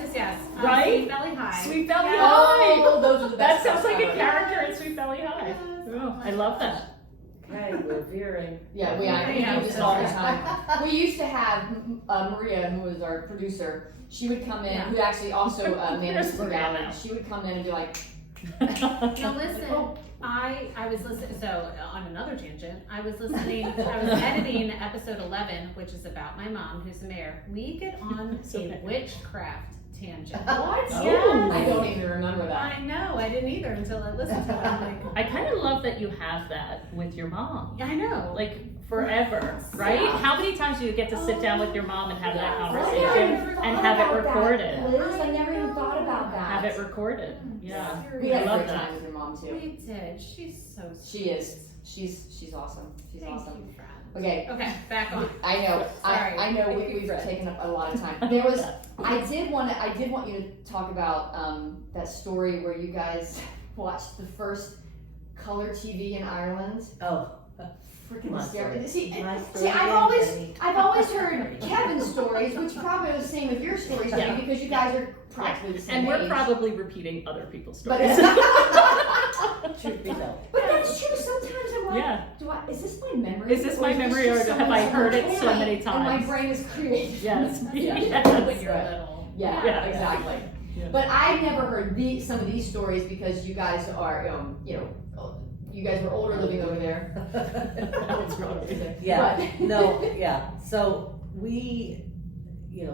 Right? Sweet Valley High. Sweet Valley Yeah. High. Oh, those are the That best. sounds like a ever. character in Sweet Valley High. Yes. Oh, I love that. Okay, we're veering. Yeah, we Yeah, do this all the time. We used to have Maria, who was our producer. She would come in, Yeah. who actually also managed the Maria gallery. now. She would come in and be like, Now listen, I was listening, so on another tangent, I was editing episode 11, which is about my mom, who's the mayor. We get on a witchcraft tangent. "What? Oh. I don't even remember that." I know, I didn't either until I listened to it. I'm like, I kind of love that you have that with your mom. I know. Like forever, right? Yeah. How many times do you get to sit down with your mom and have that I conversation never and thought have it about that, recorded? Liz, I never even thought about that. Have it recorded. Yeah. We I had a love great that. time with your mom too. We did. She's so sweet. She is. She's awesome. She's Thank awesome. you, friend. Okay. Okay, back on. I know. Sorry. I know Thank you, we've Fred. taken up a lot of time. There was. I did want you to talk about that story where you guys watched the first color TV in Ireland. Oh. Freaking My hysterical. story. See, My see, story, Jenny. I've always heard Kevin's stories, which probably are the same with your stories, Jenny, Yeah. because you guys are practically the same And we're age. probably repeating other people's But stories. Truth be told. But that's true. Sometimes I'm like, Yeah. is this my memory? Is this my is this memory, just or have someone I heard it told so me many And my times? brain is creating. Yes. When Yes. you're Right. little. Yeah, Yeah. exactly. Yeah. But I've never heard some of these stories because you guys are, you guys were older living over there. Yeah, But- no, yeah. So we,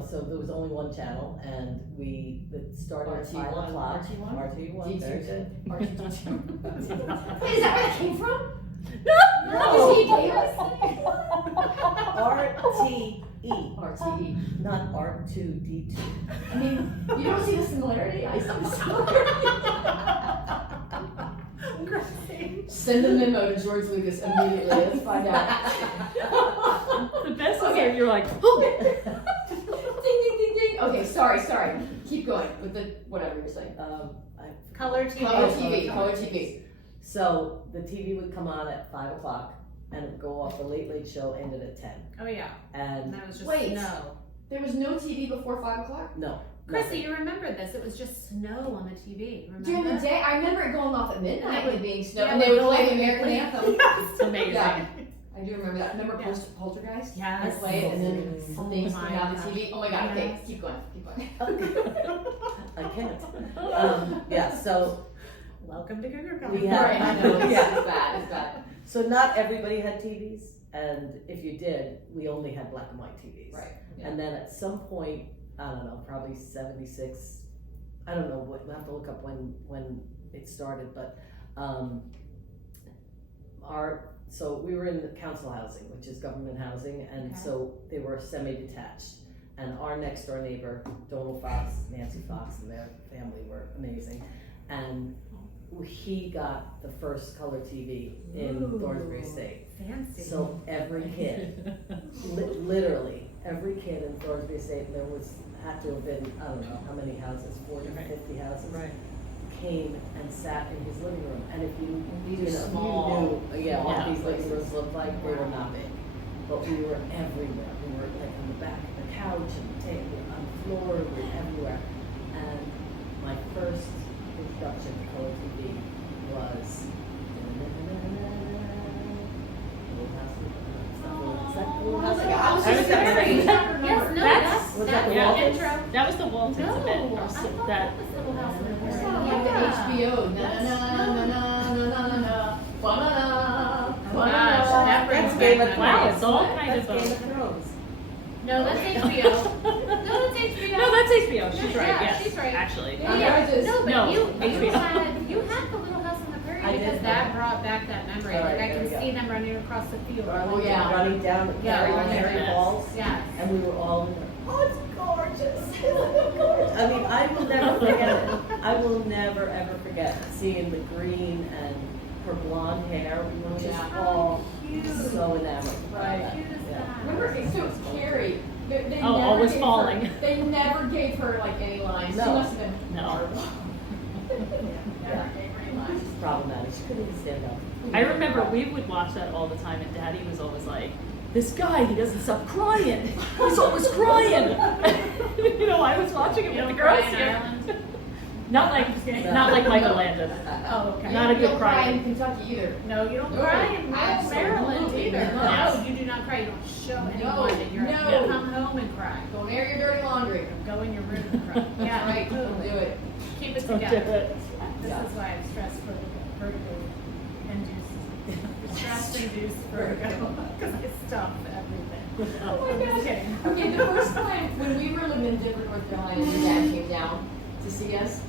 so there was only one channel, and it started at 5 RT1. o'clock. RT1? RT1, very good. Wait, is that where that came from? No. Is he Gaelic? RTE, RTE. not R2D2. I mean, you don't see the similarity? I see the similarity. Send a memo to George Lucas immediately. Let's find out. The best is Okay. that you're like, Ding, ding, ding, ding. Okay, sorry. Keep going with the whatever you're saying. Color TV. Color TV. So the TV would come on at 5 o'clock, and it would go off. The Late Late Show ended at 10. Oh yeah, and And that was just Wait. snow. There was no TV before 5 o'clock? no. Chrissy, nothing. you remember this? It was just snow on the TV. Remember? During the day, I remember it going off at midnight And it and would- being snow, yeah, and it they would would play go the off American and anthem. it's amazing. Yeah. I do remember that. Remember Yeah. Poltergeist? Yes. They play it, and then Oh some things my came out of the gosh. TV. Oh my god, okay, Yes. keep going. I can't. Yeah, so Welcome to Cougar We Color. have- Right, I know, it's Yeah. bad. So not everybody had TVs, and if you did, we only had black and white TVs. Right. And then at some point, I don't know, probably 76, I don't know, we'll have to look up when it started, but so we were in the council housing, which is government housing, and Okay. so they were semi-detached. And our next door neighbor, Donald Fox, Nancy Fox, and their family were amazing. And he got the first color TV in Ooh. Thornsbury Estate. Fancy. So every kid, literally every kid in Thornsbury Estate, and there had to have been, I don't know how many houses, 40, Right. 50 houses, Right. came and sat in his living room. And if you, These you are know, if small. you knew, small what these living places. rooms looked like, they were not big. But we were everywhere. We were like on the back of the couch and the table, on the floor, we were everywhere. And my first introduction to color TV was intro? That was the Waltons No, event. I thought That that was Little House on the Prairie. It's not like the HBO. Na na na na na na na na. Ba-na-na. Oh, gosh, that brings That's back Game of memories. wow, it's all kind That's of Game of Thrones. No, that's HBO. No, that's HBO. No, that's HBO. She's right. Yeah, Yes, she's right. actually. Yeah, Okay. yeah. No, but No, you HBO. had the Little House on the Prairie I because did. that brought back that memory. All Like right, I there can we go. see them running across the field. Oh, yeah. Running down the Yeah, Carrie running Mary down. Falls. Yeah. And we were all in there. Oh, it's gorgeous. It's gorgeous. I mean, I will never forget it. I will never ever forget seeing the green and her blonde hair. We were just Yeah. all Cute. so enamored. by Right. that. Cute as Yeah. that. Remember, so Carrie, they Oh, never always gave falling. Her, they never gave her like any lines. She No. must have been No. horrible. Never Yeah. gave her any lines. It's problematic. She couldn't even stand up. I remember we would watch that all the time, and Daddy was always like, "This guy, he doesn't stop crying. He's always crying." You know, I was watching it You with the don't cry girls in here. Ireland? Not like, not like Michael Landon. Oh, okay. Not a You good don't cry cry. in Kentucky either. No, you don't No, cry in absolutely Maryland either. not. No, you do not cry. You don't show No, anyone that you're no. you come home and cry. Don't air your dirty laundry. Go in your room and cry. That's Yeah, right. Don't totally. do it. Keep it Don't do together. it. This Yeah. is why I'm stressed for vertigo induced. Stress-induced vertigo because I stuff everything. Oh my I'm just gosh. kidding. Okay, the first time when we were living in Denver, North Carolina, your dad came down to see us.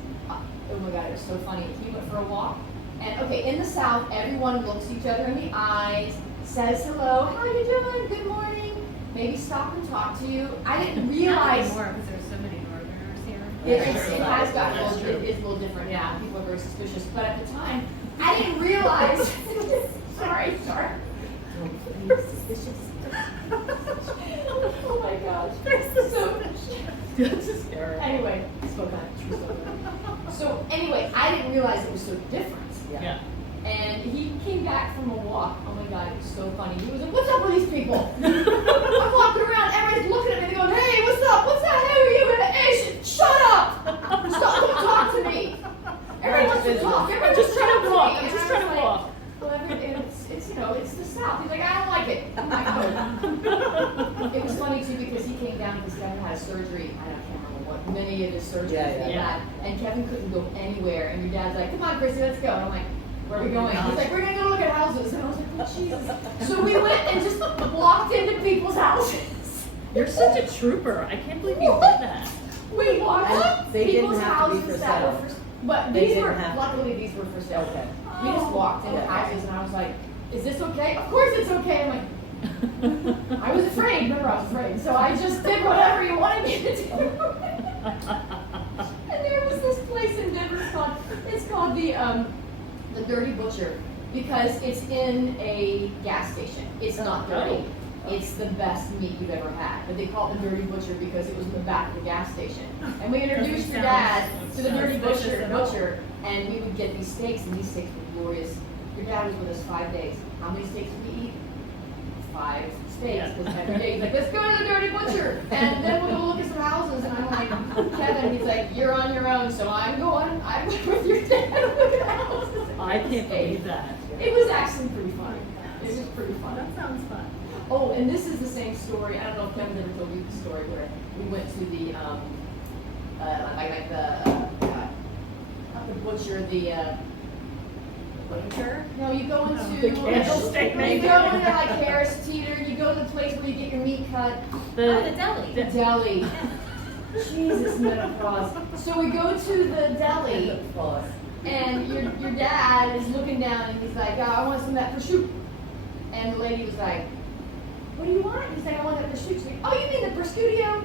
Oh my God, it was so funny. He went for a walk. And okay, in the South, everyone looks each other in the eyes, says hello, how you doing? Good morning. Maybe stop and talk to you. I didn't Not realize anymore because there's so many Northerners here. it has gotten a That's little, true. it's a little different now. Yeah. People are very suspicious. But at the time, I didn't realize. sorry. Oh my gosh. So, That's hysterical. anyway, spoke on true story. So anyway, I didn't realize it was so different. Yeah. And he came back from a walk. Oh my God, it was so funny. He was like, "What's up with these people?" I'm walking around, everybody's looking at me. They're going, "Hey, what's up? What's that? Who are you?" And, "Hey, shut up! Stop! Don't talk to me." Everybody wants to talk. Everybody Just wants trying to talk walk. me. I'm And just I trying was to like, walk. Well, it's you know, it's the South. He's like, "I don't like it." I'm like, "Oh." It was funny too because he came down because Kevin had a surgery. I can't remember what many of his surgeries Yeah. he had, and Kevin couldn't go anywhere. And your dad's like, "Come on, Chrissy, let's go." And I'm like, "Where are we going?" He's like, "We're gonna go look at houses." And I was like, "Oh, Jesus." So we went and just walked into people's houses. You're such a trooper. I can't believe you did that. We walked And up they didn't people's have to be houses for that sale. were for, but They these didn't were have to. luckily these were for sale. Okay. We just walked into houses and I was like, "Is this okay?" "Of course it's okay." I'm like, I was afraid. Remember, I was afraid. So I just did whatever you wanted me to do. And there was this place in Denver it's called the Dirty Butcher because it's in a gas station. It's not dirty. It's the best meat you've ever had. But they call it the Dirty Butcher because it was in the back of the gas station. And we introduced your dad to the Dirty Butcher, and we would get these steaks, and these steaks were glorious. Your dad was with us 5 days. How many steaks did we eat? 5 steaks, because every day he's like, "Let's go to the Dirty Butcher, and then we'll go look at some houses." And I'm like, "Kevin," he's like, "You're on your own, so I'm with your dad to look at houses." I can't believe that. It was actually pretty fun. It was pretty fun. That sounds fun. Oh, and this is the same story. I don't know if Kevin's ever told you the story where we went to the not the butcher, the Butcher? no, you go into The candlestick you maker. go into like Harris Teeter, you go to the place where you get your meat cut. Oh, the deli. The deli. Jesus, menopause. So we go to the deli, and your dad is looking down, and he's like, "Oh, I want some of that prosciutto." And the lady was like, "What do you want?" He's like, "I want that prosciutto." She's like, "Oh, you mean the prosciutto?"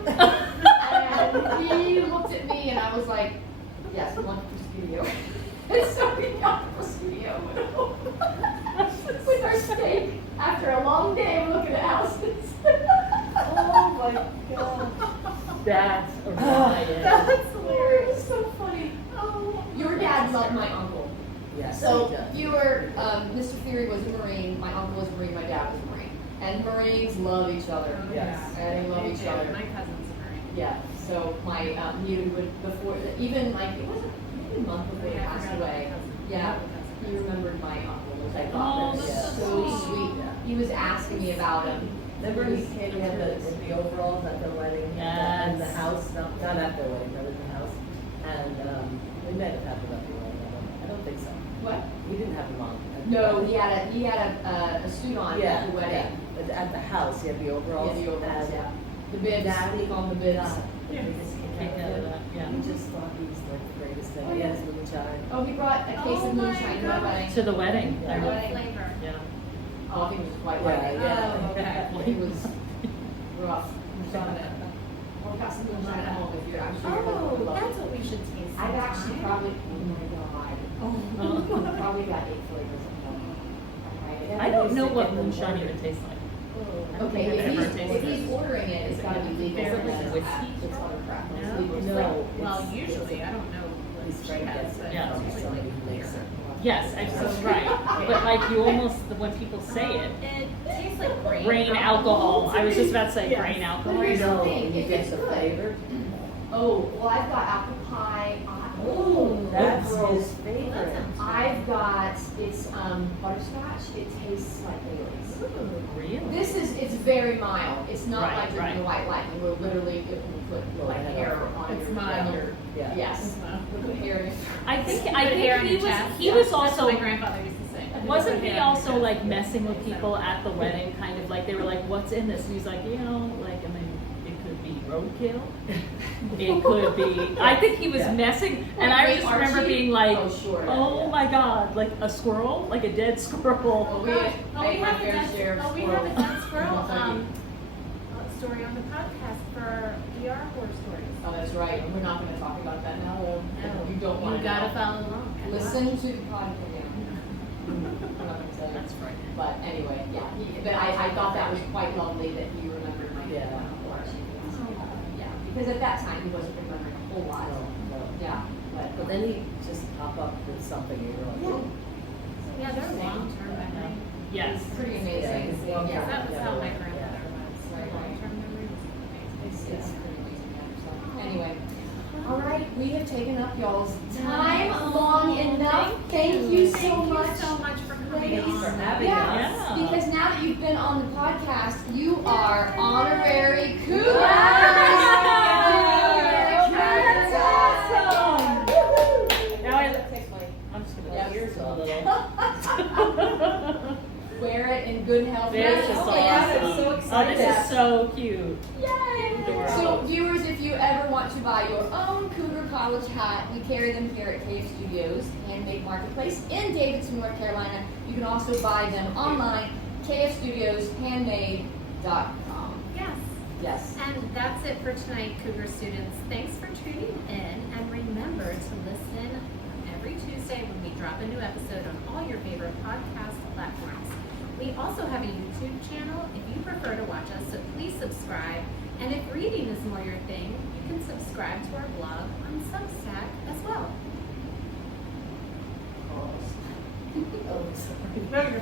And he looked at me, and I was like, "Yes, I want the prosciutto." And so we got the prosciutto with our steak after a long day of looking at houses. Oh my God. That's a riot. That's It hilarious. was so funny. Oh, Your dad loved my uncle. Yes. So he does. you were, Mr. Feighery was a Marine, my uncle was a Marine, my dad was a Marine. And Marines love each other. Yes. And they love Me each too. other. My cousin's a Marine. Yeah, so my, he would, before, even like, it wasn't, maybe a month before he Yeah, I passed forgot about away. my cousin. Yeah, My he remembered my uncle, which I Oh, thought was that's so so sweet. sweet. He was asking me about him. Remember he came, he had the overalls at the wedding, Yes. and the house smelled not at their wedding, but at the house. And we might have had them at the wedding. I don't think so. What? We didn't have them on. No, he had a suit on at the wedding. Yeah. But at the house, he had the overalls. Yeah, the overalls, and yeah. The bibs, Daddy on the bibs. God, Yeah. the biggest kick Kick out of that, yeah. We just thought he was like the greatest thing. Oh, He yeah. had his moonshine. Oh, he brought a case Oh of my moonshine to my gosh. wedding. To the wedding. Yeah. I What went. flavor? Yeah. Oh, I think it was white Yeah, lightning. yeah. Oh, okay. He was rough. Well, we got some moonshine at home if you're, I'm sure you're Oh, gonna love that's it. what we should taste. I've actually sometime. probably, oh my god. Probably got 8 flavors of them. Yeah. I don't know what moonshine even tastes like. I don't Okay, think I've ever if tasted he's it. ordering it, it's gotta be legal. Is it for like us. whiskey? It's autographed. No. It's legal. No. Well, It's- usually, I don't know what His she friend has, gets but it Yeah. from it's somebody usually who makes clear. it. Yes, that's right. But like you almost, when people say it, It tastes like grain. grain alcohol. I was just about to say Yes. grain alcohol. But here's the No, thing, when you if get it's the good. flavor. Oh, well, I've got apple pie. Oh, that's girls. his favorite. I've got, it's butterscotch. It tastes like Bailey's. Really? It's very mild. It's not Right, like drinking right. white lightning where literally it will put Well, like I had hair all- on It's your mild. your- Yeah. Yes. Put hair in your I think Put hair on he your was chest. he was That's also what my grandfather used to say. wasn't Put he hair on your also chest. like messing with people at the wedding, kind of like they were like, "What's in this?" And he's like, "You know, like I mean, it could be roadkill. It could be." I think he was Yeah. messing, and I Wait, just remember Archie? being like, Oh, sure. "Oh my god, like a squirrel, like a dead squirrel." Oh, we Oh, I we ate my have a fair dead, share of oh, we have a squirrel. dead squirrel I'll tell you. story on the podcast for ER horror stories. Oh, that's right. We're not going to talk about that now. No, You don't want you to gotta know. follow along. and Listen watch. to the podcast. I'm not going to tell you. That's right. But anyway, yeah. But I thought that was quite lovely that he remembered my Yeah. Archie. Yeah, because at that time he wasn't remembering a whole lot. No, no. Yeah, But then he just pop up with something and you're like, Yeah. oh. Yeah, they're long-term memory. Yes. It's pretty Yeah, amazing. it's long Yeah. term. That was how my Yeah. grandmother was. Right, right. Long-term memory was amazing. It's pretty amazing. Yeah, so, anyway. All right, we have taken up y'all's time long enough. Thank you so Thank much. you so much for coming ladies. on. for having Yeah, us. Yeah. because now that you've been on the podcast, you are honorary Cougars. That's awesome. Now I'm just gonna Yeah. ears a little. Wear it in good health. This is Yes. awesome. Oh, yes, I'm so Oh, excited. this is so cute. Yay! Adorable. So, viewers, if you ever want to buy your own Cougar College hat, we carry them here at KF Studios, Handmade Marketplace in Davidson, North Carolina. You can also buy them online, kfstudioshandmade.com. Yes. Yes. And that's it for tonight, Cougar students. Thanks for tuning in, and remember to listen every Tuesday when we drop a new episode on all your favorite podcast platforms. We also have a YouTube channel if you prefer to watch us, so please subscribe. And if reading is more your thing, you can subscribe to our blog on Substack as well.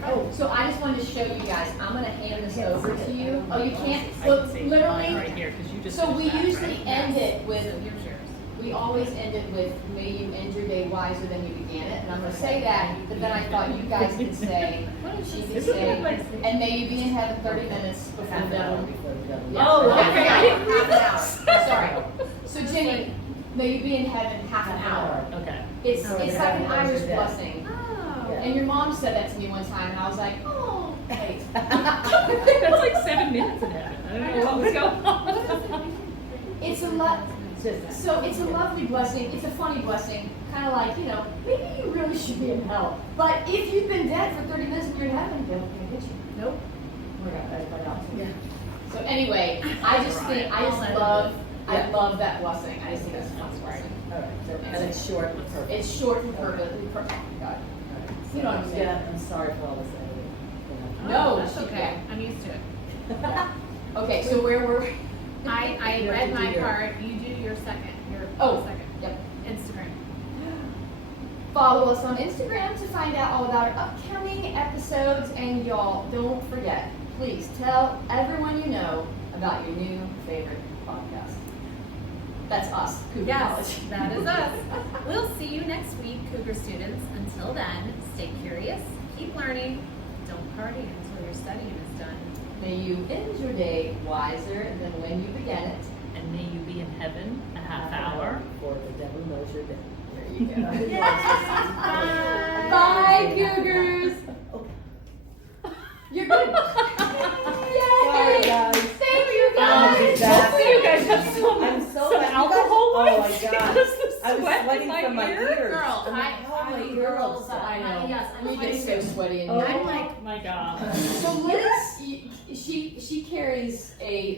Oh, so I just wanted to show you guys. I'm gonna hand this over to you. Oh, you can't. I Look, can see mine literally. right here because you just. So we finished that, usually right? end it So with. here's yours. We always end it with, "May you end your day wiser than you began it." And I'm gonna say that, but then I thought you guys could say, she could Isn't say, that like- "And may you be in heaven 30 minutes before Half an hour done." before we're done. Yeah. Oh, okay. I didn't read Half an hour. Sorry. So Jenny, may you be in heaven half an hour. Okay. It's Oh, like yeah. an Irish Yeah. blessing. Oh. Yeah. And your mom said that to me one time, and I was like, "Oh, wait." That's like 7 minutes in heaven. I don't know what was going on. It's a lot. Just- So it's a lovely blessing. It's a funny blessing. Kind of like, maybe you really should be in hell. But if you've been dead for 30 minutes and you're in heaven, they don't get you. Nope. Oh my God, I cut it out. Yeah. So anyway, I just love that blessing. I just think it's a fun blessing. All right, so, and it's short and perfect. It's short and perfectly perfect. Oh my God. All right. You know what I'm saying? Yeah, I'm sorry for all this editing. Oh, No, that's she- okay. I'm used to it. Okay, so where were we? I You have read to do my your- part. You do your second. Your Oh. second. Yep. Instagram. Follow us on Instagram to find out all about our upcoming episodes. And y'all, don't forget, please tell everyone you know about your new favorite podcast. That's us, Cougar Yes, College. that is us. We'll see you next week, Cougar students. Until then, stay curious, keep learning, don't party until your studying is done. May you end your day wiser than when you began it. And and may you be in heaven a half hour. For the devil knows you're dead. There you go. Bye. Bye, Cougars. You're good. Sorry, Yay! guys. Thank you, I'm guys. back. Hopefully you guys have some I'm so some bad. alcohol Oh my wipes God. because the I was sweat in sweating my from my ear. ears. Girl, I'm like, how are my earlobes? I know. Yes, I'm We get sweating so too. sweaty in Oh. here. I'm like, Oh my god. So Liz, she carries a